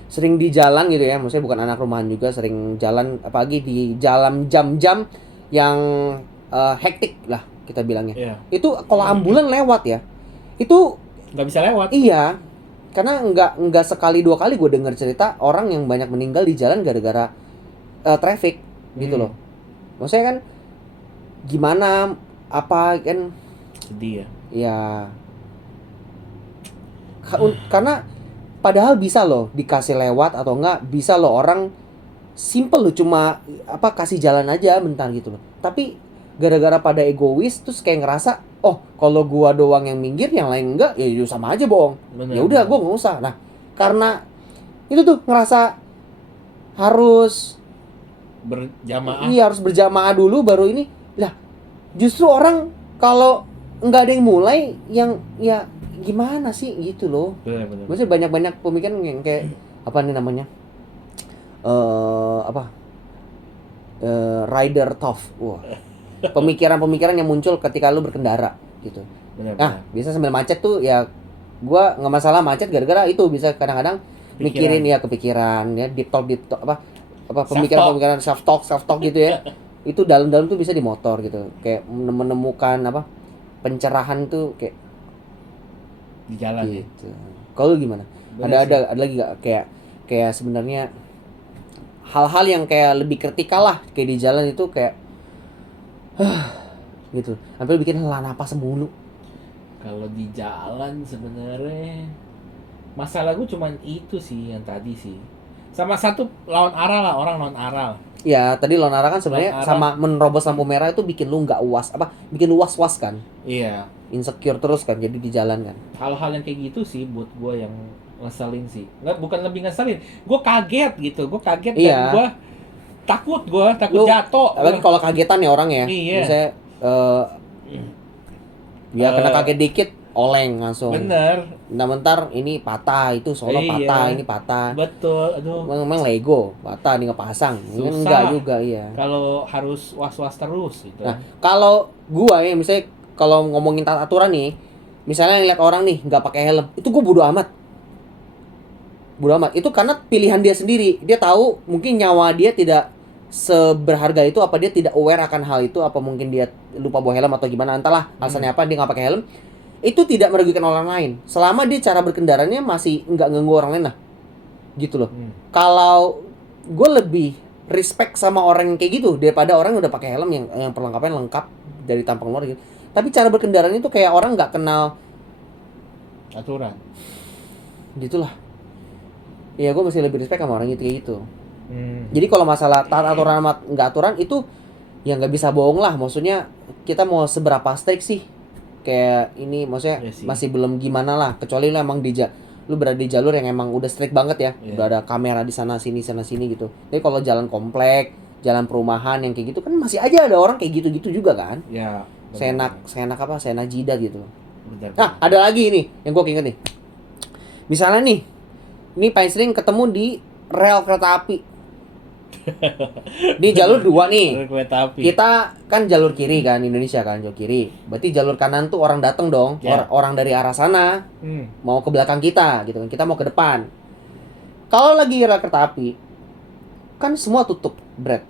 sering di jalan gitu ya, maksudnya bukan anak rumahan juga, sering jalan apalagi di jalan jam-jam yang hektik lah kita bilangnya. Iya. Itu kalau ambulan lewat ya, itu Nggak bisa lewat. iya, karena nggak sekali dua kali gue dengar cerita orang yang banyak meninggal di jalan gara-gara traffic gitu loh. Maksudnya kan gimana apa kan Sedih ya. ya karena padahal bisa loh dikasih lewat atau enggak bisa loh orang simple loh cuma apa kasih jalan aja bentar gitu loh. Tapi gara-gara pada egois terus kayak ngerasa oh kalau gua doang yang minggir yang lain enggak ya sama aja bohong. Bener, Ya udah bener. gua nggak usah. Nah, karena itu tuh ngerasa harus Berjamaah. iya harus berjamaah dulu baru ini. Lah, justru orang kalau nggak ada yang mulai yang ya gimana sih gitu loh. Bener, bener. Maksudnya banyak-banyak pemikiran yang kayak apa nih namanya? Rider tough. Wah. Pemikiran-pemikiran yang muncul ketika lu berkendara gitu. Bener, Nah, bener. biasa sambil macet tuh ya gua nggak masalah macet gara-gara itu bisa kadang-kadang mikirin ya kepikiran ya deep talk apa pemikiran-pemikiran self talk gitu ya. Itu dalam-dalam tuh bisa di motor gitu. Kayak menemukan apa pencerahan tuh kayak Di jalan ya. gitu. Kalau lu gimana? Bener sih. Ada lagi gak kayak sebenarnya hal-hal yang kayak lebih kritikal lah kayak di jalan itu kayak gitu. Sampai bikin hela napas mulu. Kalau di jalan sebenarnya masalah gue cuman itu sih yang tadi sih. Sama satu lawan arah lah, orang lawan arah. Ya, tadi lawan arah kan sebenarnya Lawan arah. sama menerobos lampu merah itu bikin lu nggak uas bikin lu was-was kan. Iya. Insecure terus kan jadi di jalan kan. Hal-hal yang kayak gitu sih buat gue yang ngeselin sih. Nggak, bukan lebih ngeselin. Gue kaget gitu. Gue kaget Iya. dan gue takut Lu- jatuh. Apalagi kalau kagetan ya orang ya. Iya. Misalnya ya kena kaget dikit oleng langsung. Bener. Bentar ini patah, itu sono Iya. patah, ini patah. Betul. Aduh. Memang Lego, patah nih ngepasang. Ini kan Susah. enggak juga iya. Kalau harus was-was terus gitu. Nah, kalau gua ya misalnya kalau ngomongin tata aturan nih, misalnya ngeliat orang nih nggak pakai helm, itu gua bodo amat. Bodo amat. Itu karena pilihan dia sendiri. Dia tahu mungkin nyawa dia tidak seberharga itu, apa dia tidak aware akan hal itu, apa mungkin dia lupa bawa helm atau gimana, entahlah alasannya apa dia nggak pakai helm. Itu tidak merugikan orang lain. Selama dia cara berkendaranya masih nggak ganggu orang lain lah. Gitu loh. Kalau gue lebih respect sama orang yang kayak gitu daripada orang yang udah pakai helm yang perlengkapannya lengkap dari tampang luar gitu. Tapi cara berkendaranya itu kayak orang nggak kenal Aturan. gitulah. Ya gue masih lebih respect sama orang itu kayak gitu. Jadi kalau masalah taat aturan sama nggak aturan itu ya nggak bisa bohong lah. Maksudnya kita mau seberapa strict sih? Kayak ini maksudnya Iya sih. masih belum gimana lah. Kecuali lu emang lu berada di jalur yang emang udah strict banget ya. Iya. Udah ada kamera di sana sini gitu. Tapi kalau jalan komplek, jalan perumahan yang kayak gitu kan masih aja ada orang kayak gitu-gitu juga kan. Ya. Seenak apa? Seenak jidat gitu. Bener. Nah, ada lagi nih yang gue inget nih. Misalnya nih, ini paling sering ketemu di rel kereta api. Di jalur 2 nih. Kereta api. Kita kan jalur kiri kan, Indonesia kan jalur kiri. Berarti jalur kanan tuh orang datang dong, Ya. orang dari arah sana Hmm. mau ke belakang kita gitu kan. Kita mau ke depan. Kalau lagi rel kereta api, kan semua tutup, Brad.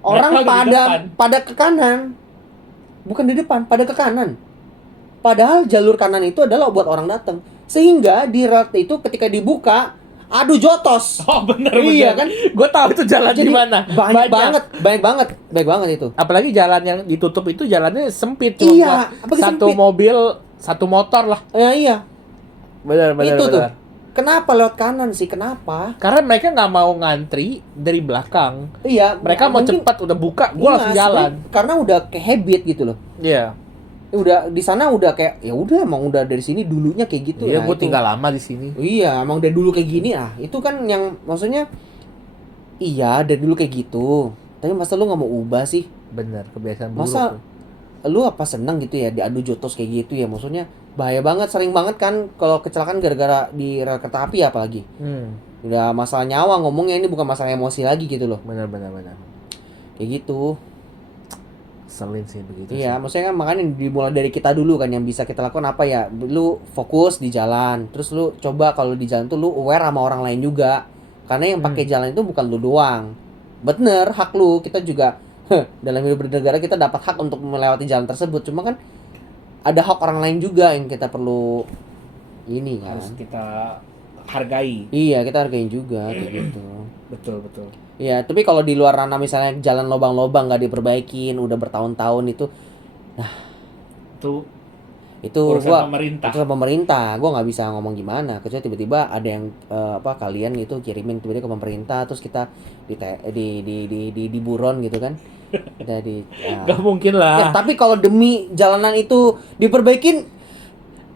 Orang Mereka lagi di depan. pada ke kanan. Bukan di depan, pada ke kanan. Padahal jalur kanan itu adalah buat orang datang. Sehingga di rel itu ketika dibuka, adu jotos. Oh bener Iya bener. kan? Gue tahu itu jalan Jadi di mana. banyak banget itu. Apalagi jalan yang ditutup itu jalannya sempit. Iya, Cuma apalagi satu sempit. mobil, satu motor lah. Ya iya. Bener Itu tuh. Kenapa lewat kanan sih? Kenapa? Karena mereka nggak mau ngantri dari belakang. Iya, Mereka mau mungkin- cepat udah buka, gue iya, langsung jalan. Karena udah kayak habit gitu loh. Iya. Udah di sana udah kayak ya udah emang udah dari sini dulunya kayak gitu. Iya, Nah, gue itu. tinggal lama di sini. Iya, emang dari dulu kayak gini ah. Itu kan yang maksudnya iya dari dulu kayak gitu. Tapi masa lu nggak mau ubah sih? Bener, kebiasaan buruk. Masa tuh. lu apa seneng gitu ya diadu jotos kayak gitu ya? Maksudnya bahaya banget, sering banget kan kalau kecelakaan gara-gara di rel kereta api apalagi. Udah masalah nyawa ngomongnya, ini bukan masalah emosi lagi gitu loh. Bener. Kayak gitu. Selin sih begitu. Iya, maksudnya kan makanya dimulai dari kita dulu kan, yang bisa kita lakukan apa ya? Lu fokus di jalan, terus lu coba kalau di jalan tuh lu aware sama orang lain juga. Karena yang pakai jalan itu bukan lu doang. Bener, hak lu. Kita juga dalam hidup bernegara kita dapat hak untuk melewati jalan tersebut. Cuma kan ada hak orang lain juga yang kita perlu ini kan. Harus kita hargai. Iya, kita hargain juga kayak gitu. Betul. Iya, tapi kalau di luar ranah misalnya jalan lobang-lobang nggak diperbaikin, udah bertahun-tahun itu Urusan itu pemerintah. Gua nggak bisa ngomong gimana. Kecuali tiba-tiba ada yang kalian itu kirimin tiba-tiba ke pemerintah, terus kita di buron gitu kan. Kita Gak mungkin lah. Ya, tapi kalau demi jalanan itu diperbaikin,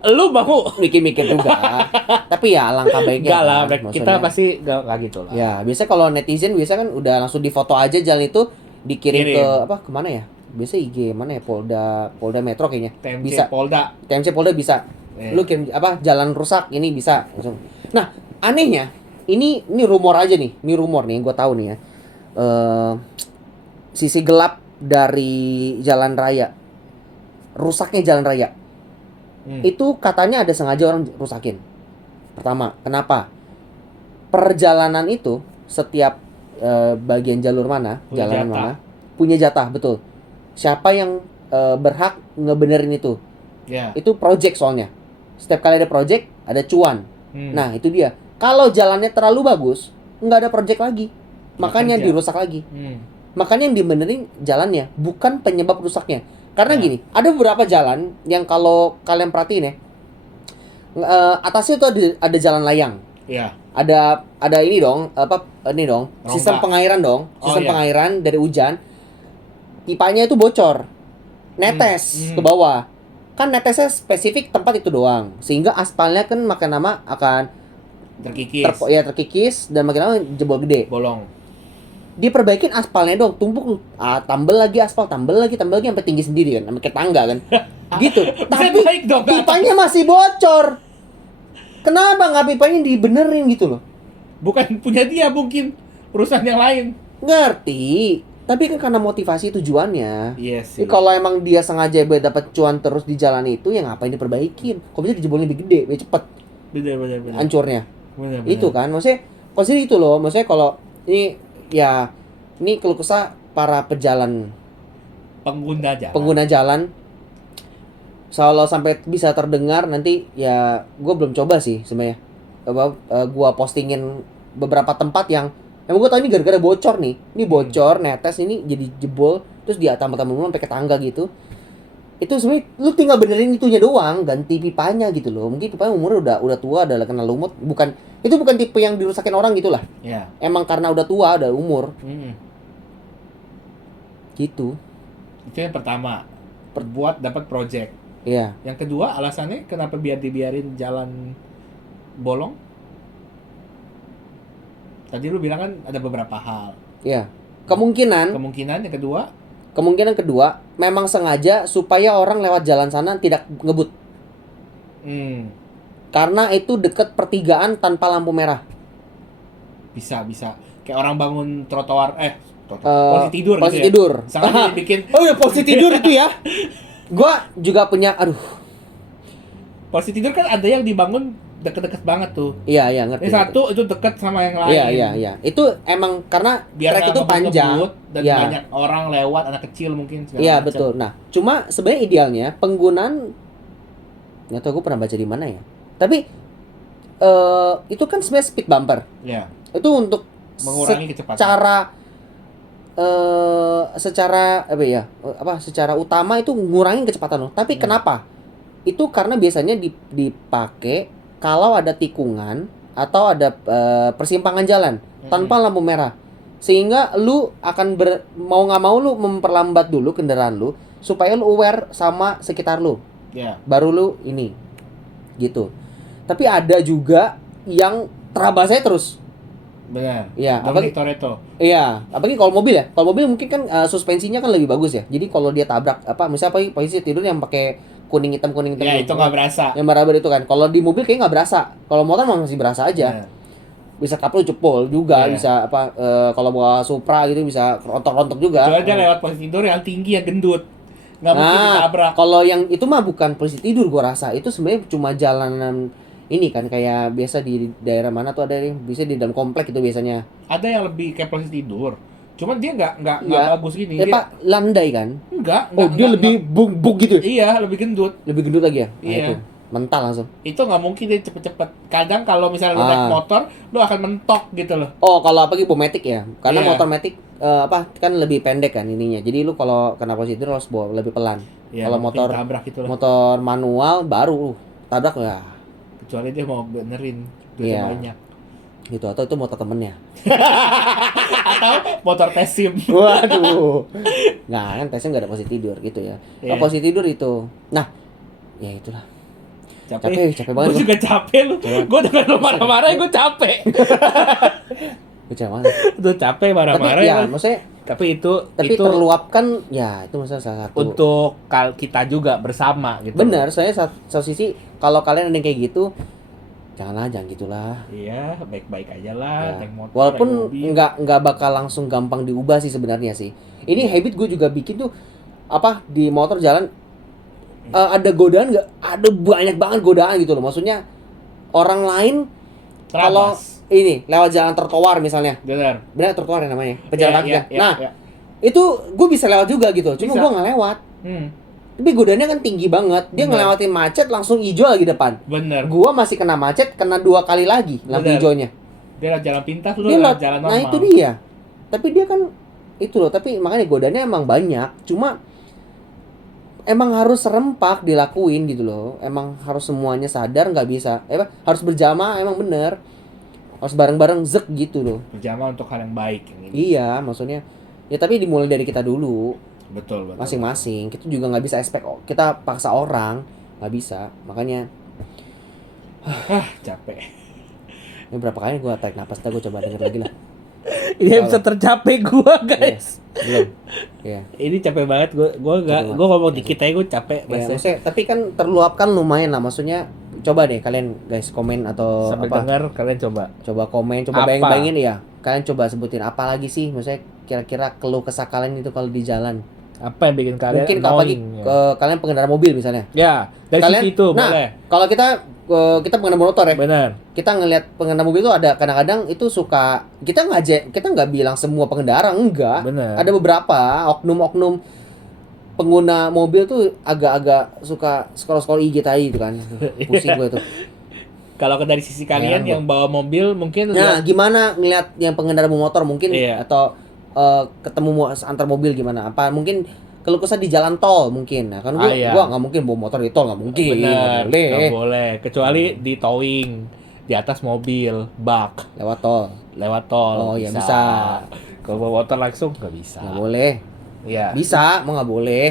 Lu mau? mikir-mikir juga. Tapi ya alangkah baiknya. Enggak lah, kan, kita maksudnya. pasti gak gitu lah. Ya, biasa kalau netizen biasa kan udah langsung difoto aja jalan itu, dikirim Kirim. ke kemana ya? Biasa IG mana ya? Polda Metro kayaknya. TMC Bisa. Polda. TMC Polda bisa. Lu kirim jalan rusak ini bisa langsung. Nah, anehnya ini rumor aja nih. Ini rumor nih, gue tahu nih ya. Sisi gelap dari jalan raya. Rusaknya jalan raya. Itu katanya ada sengaja orang rusakin. Pertama, kenapa? Perjalanan itu setiap bagian jalur mana, Punya jalan jatah. mana, punya jatah, betul. Siapa yang berhak ngebenerin itu? Ya. Itu project soalnya. Setiap kali ada project, ada cuan. Nah, itu dia. Kalau jalannya terlalu bagus, nggak ada project lagi. Makanya kerja. dirusak lagi. Makanya yang dibenerin jalannya, bukan penyebab rusaknya. Karena Ya. gini, ada beberapa jalan yang kalau kalian perhatiin ya, atasnya itu ada jalan layang. Iya. Ada ini dong, sistem Rongga. pengairan dong, sistem iya. pengairan dari hujan. Pipanya itu bocor. Netes ke bawah. Kan netesnya spesifik tempat itu doang. Sehingga aspalnya kan makin lama akan Terkikis. terkikis dan makin lama jebol gede. Bolong. Diperbaikin aspalnya dong, tumpuk tambal lagi aspal, tambal lagi sampai tinggi sendiri kan, sampai ke tangga kan. Gitu. Tapi baik dong, Kak. pipanya masih bocor. Kenapa nggak pipanya dibenerin gitu loh? Bukan punya dia mungkin. Urusan yang lain. Ngerti. Tapi kan karena motivasi tujuannya. Iya sih. Jadi kalau emang dia sengaja biar dapat cuan terus di jalan itu, ya ngapain diperbaikin? Kok bisa dijebolin lebih gede, lebih cepet Bener. hancurnya. Bener. Itu kan, maksudnya konsep itu loh. Maksudnya kalau ini keluh kesah para pengguna jalan. Kalau sampai bisa terdengar nanti ya, gue belum coba sih sebenarnya. Gue postingin beberapa tempat yang emang gue tau ini gara-gara bocor nih. Ini bocor, netes ini jadi jebol, terus dia tambah-tambah sampai ke tangga gitu. Itu sebenarnya lu tinggal benerin itunya doang, ganti pipanya gitu loh. Mungkin pipanya umurnya udah tua, udah kena lumut. Bukan tipe yang dirusakin orang gitulah. Ya. Emang karena udah tua, udah umur. Gitu. Itu yang pertama. Buat dapat project. Iya. Yang kedua, alasannya kenapa dibiarin jalan bolong? Tadi lu bilang kan ada beberapa hal. Iya. Kemungkinan Kemungkinan kedua, memang sengaja supaya orang lewat jalan sana tidak ngebut. Karena itu deket pertigaan tanpa lampu merah. Bisa. Kayak orang bangun trotoar, posisi tidur posisi gitu ya. tidur. Sengaja dibikin Oh udah posisi tidur itu ya. Gua juga punya, posisi tidur kan ada yang dibangun deket-deket banget tuh. Iya ngerti. Ini satu itu deket sama yang lain. Iya. Itu emang karena Biar trek itu panjang dan Iya. banyak orang lewat, anak kecil mungkin. segala Iya macam. betul. Nah, cuma sebenarnya idealnya penggunaan, nggak tahu gue pernah baca di mana ya. Tapi itu kan sebenarnya speed bumper. Iya. Itu untuk Mengurangi kecepatan. secara utama itu ngurangin kecepatan lo. Tapi kenapa? Itu karena biasanya dipakai kalau ada tikungan atau ada persimpangan jalan tanpa lampu merah. Sehingga lu akan mau nggak mau lu memperlambat dulu kendaraan lu supaya lu aware sama sekitar lu. Iya. Baru lu ini gitu. Tapi ada juga yang terabasnya terus. Benar. Iya, Dominic Toretto. Iya, apalagi kalau mobil ya. Kalau mobil mungkin kan suspensinya kan lebih bagus ya. Jadi kalau dia tabrak misalnya posisi tidur yang pakai kuning hitam Ya, itu nggak berasa. Yang barabar itu kan. Kalau di mobil kayak nggak berasa. Kalau motor masih berasa aja. Benar. bisa kapal jebol juga, Iya. bisa apa kalau bawa Supra gitu bisa rontok-rontok juga. Kecuali dia lewat posisi tidur yang tinggi yang gendut. Nggak mungkin Nah, ditabrak. kalau yang itu mah bukan posisi tidur gua rasa. Itu sebenarnya cuma jalanan ini kan kayak biasa di daerah mana tuh ada yang bisa di dalam komplek itu biasanya. Ada yang lebih kayak posisi tidur. Cuman dia nggak Iya. bagus gini. Pak, landai kan? Enggak, Oh, dia lebih bug gitu. Iya, lebih gendut. Lebih gendut lagi ya? Nah, Iya. itu. Mental langsung. Itu nggak mungkin dia cepet-cepet. Kadang kalau misalnya lu naik Ah. motor, lu akan mentok gitu loh. Oh, kalau apa gitu Matic ya? Karena Iya. motor Matic apa kan lebih pendek kan ininya. Jadi lu kalau kena posisi tidur harus bawa lebih pelan. Iya, Kalau nggak mungkin motor tabrak gitu loh. motor manual baru tabrak ya Kecuali dia mau benerin duitnya Iya. banyak. gitu, atau itu motor temennya. Atau motor pesim. Waduh. Nah, kan tesnya nggak ada posisi tidur gitu ya. Iya. Oh, posisi tidur itu. Nah, ya itulah. Capek banget Gue gua. juga capek lu. Gue dengan lu marah-marah, gue capek. Kecewa banget. Itu capek marah-marah. Tapi ya, ya. maksudnya Tapi itu terluapkan ya itu masalah salah satu. untuk kita juga bersama gitu. Bener, saya satu sisi kalau kalian ada yang kayak gitu, jangan gitulah. Iya, baik-baik aja lah, Ya. naik motor, Walaupun naik mobil. nggak bakal langsung gampang diubah sih sebenarnya sih. Ini habit gue juga bikin tuh apa di motor jalan ada godaan nggak? Ada banyak banget godaan gitu loh. Maksudnya orang lain kalau Terabas. ini lewat jalan trotoar misalnya, Bener. benar trotoar ya namanya, pejalan kaki Iya, kan. iya, Nah iya. itu gue bisa lewat juga gitu. Cuma Bisa. gue nggak lewat. Tapi godaannya kan tinggi banget. Dia Bener. ngelewatin macet langsung hijau lagi depan. Bener. Gua masih kena macet, kena 2 kali lagi lampu Bener. hijaunya. Dia lewat jalan pintas, lu Dia lewat lewat- jalan nah normal. itu dia. Tapi dia kan itu loh. Tapi makanya godaannya emang banyak. Cuma emang harus serempak dilakuin gitu loh. Emang harus semuanya sadar nggak bisa. Harus berjamaah emang bener. Harus bareng-bareng zek gitu loh. Berjamaah untuk hal yang baik yang ini. Iya, maksudnya. Ya tapi dimulai dari kita dulu. Betul. Masing-masing. Kita juga nggak bisa expect. Kita paksa orang. Nggak bisa. Makanya. Capek. Ini berapa kali gue tarik napas, gue coba denger lagi lah. Ini bisa tercapai gua, guys. Belum. Iya. Ini capek banget gua Capek gua ngomong dikit aja gua capek Ya, bahasa. maksudnya, tapi kan terluapkan lumayan lah. Maksudnya coba deh kalian guys komen atau Sambil apa. dengar kalian coba. Coba komen, coba Apa? bayangin ya. Kalian coba sebutin apa lagi sih? Maksudnya kira-kira keluh kesah kalian itu kalau di jalan. Apa yang bikin kalian Mungkin apalagi annoying, kalian pengendara mobil misalnya. ya, dari Kalian, sisi itu nah, boleh. kalau kita pengendara motor ya. Benar. Kita ngelihat pengendara mobil itu ada kadang-kadang itu suka kita nggak bilang semua pengendara enggak. Benar. Ada beberapa oknum-oknum pengguna mobil tuh agak-agak suka scroll-scroll IG tadi itu kan. Pusing gue tuh. Kalau dari sisi kalian Heran yang bawa mobil mungkin Nah, gimana ngelihat yang pengendara motor mungkin Iya. atau ketemu antar mobil gimana? Apa mungkin keluh kesah di jalan tol mungkin. Nah, kan Iya. gua nggak mungkin bawa motor di tol, nggak mungkin. benar, Nggak boleh. nggak boleh. Kecuali di towing di atas mobil, bak Lewat tol. lewat tol. Oh, iya, bisa. Kalau bawa motor langsung nggak bisa. Nggak boleh. Iya. Bisa, mau nggak boleh.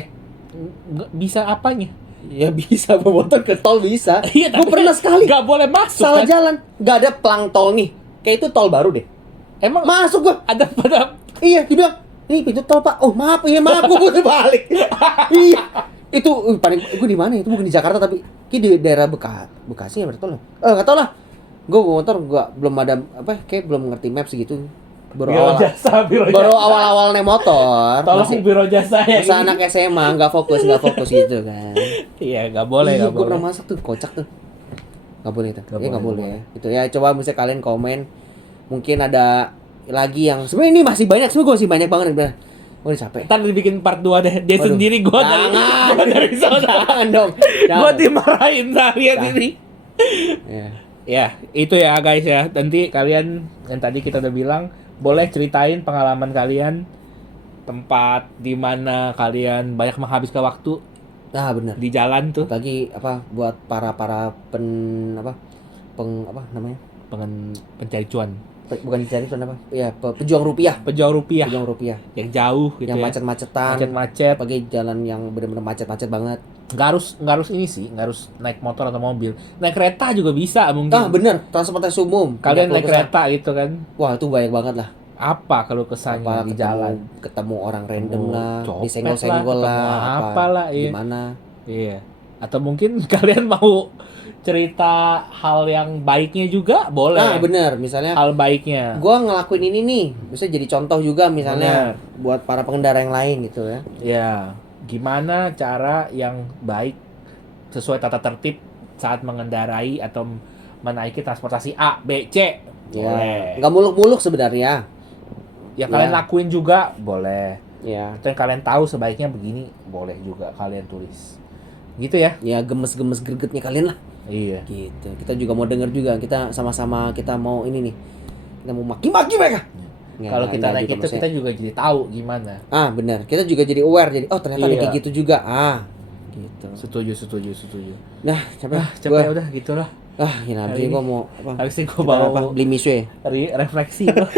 Nggak bisa apanya? Ya bisa bawa motor ke tol bisa. Iya, Gue pernah sekali nggak boleh masuk. salah kan? jalan, nggak ada pelang tol nih. Kayak itu tol baru deh. Emang Masuk gua. ada pada Iya, dia bilang, "Ini pintu tol, Pak." Oh, maaf, gua udah balik. Iya. Itu paling gua di mana? Itu bukan di Jakarta tapi di daerah Bekasi ya berarti tol. Enggak tahu lah. Gua bawa motor belum ada kayak belum ngerti maps gitu. biro jasa. Baru awal-awal naik motor. Tolong Masih biro jasa ya. masa anak SMA nggak fokus gitu kan. Iya, nggak boleh, Iya, nggak gua boleh. pernah masuk tuh, kocak tuh. Nggak boleh itu. Nggak Iya, nggak boleh, boleh. Itu ya coba misalnya kalian komen. Mungkin ada lagi yang sebenarnya ini masih banyak, sebenarnya gue masih banyak banget udah. Gue udah capek. Ntar dibikin part 2 deh. Dia Waduh. sendiri gua dari zona. Jangan dong. Gua dimarahin seharian Jangan. ini. Ya. Ya, itu ya guys ya. Nanti kalian yang tadi kita udah bilang boleh ceritain pengalaman kalian, tempat di mana kalian banyak menghabiskan waktu Nah, benar. di jalan tuh, Bagi buat para namanya? pencari cuan, Bukan dicari itu apa? Ya, pejuang rupiah. pejuang rupiah Pejuang rupiah. yang jauh gitu Yang ya. macet-macetan. Macet-macet. Pakai jalan yang benar-benar macet-macet banget. Nggak harus ini sih, nggak harus naik motor atau mobil. Naik kereta juga bisa mungkin. Ah, bener, transportasi umum. Kalian Punya naik keluh kesah. kereta gitu kan. Wah, itu banyak banget lah. Apa kalau kesannya Apa di ketemu- jalan? ketemu orang random Ketemu lah, copet disenggol-senggol lah, lah, ketemu apalah, iya. gimana. Iya. Atau mungkin kalian mau cerita hal yang baiknya juga boleh. Nah, bener. Misalnya Hal baiknya. gua ngelakuin ini nih, bisa jadi contoh juga misalnya buat para pengendara yang lain gitu ya. Ya, gimana cara yang baik sesuai tata tertib saat mengendarai atau menaiki transportasi A, B, C. Ya, Boleh. nggak muluk-muluk sebenarnya. Ya kalian Ya. lakuin juga boleh. Ya, Atau yang kalian tahu sebaiknya begini boleh juga kalian tulis. Gitu ya? ya gemes-gemes gregetnya kalian lah. Iya. Gitu. Kita juga mau denger juga. Kita sama-sama kita mau ini nih. Kita mau maki-maki mereka. Ya, Kalau kita enggak naik juga itu maksudnya. kita juga jadi tahu gimana. Ah, benar. Kita juga jadi aware jadi oh ternyata ada Iya. kayak gitu juga. Ah, gitu. Setuju. Nah, capek. Cepet ya udah gitulah. Ya habis Hari ini gua ini. mau apa? Habis ini gua Kita mau apa? Beli misue. refleksi loh.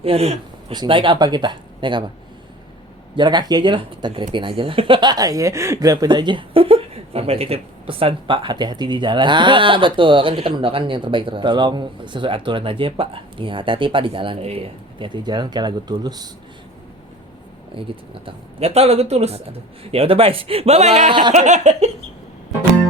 Ya aduh, pusing. Naik apa kita? Naik apa? Jalan kaki aja lah. Kita grabin aja lah. Iya, grabin aja. Sampai titip pesan Pak, hati-hati di jalan. Ah, betul. Kan kita mendoakan yang terbaik terus. Tolong sesuai aturan aja ya Pak. Iya, hati-hati Pak di jalan. Iya, hati-hati di jalan kayak lagu Tulus. Gitu, enggak tahu. Gak tau lagu Tulus. Nggak tahu. Ya udah, bye. Bye bye. Bye-bye.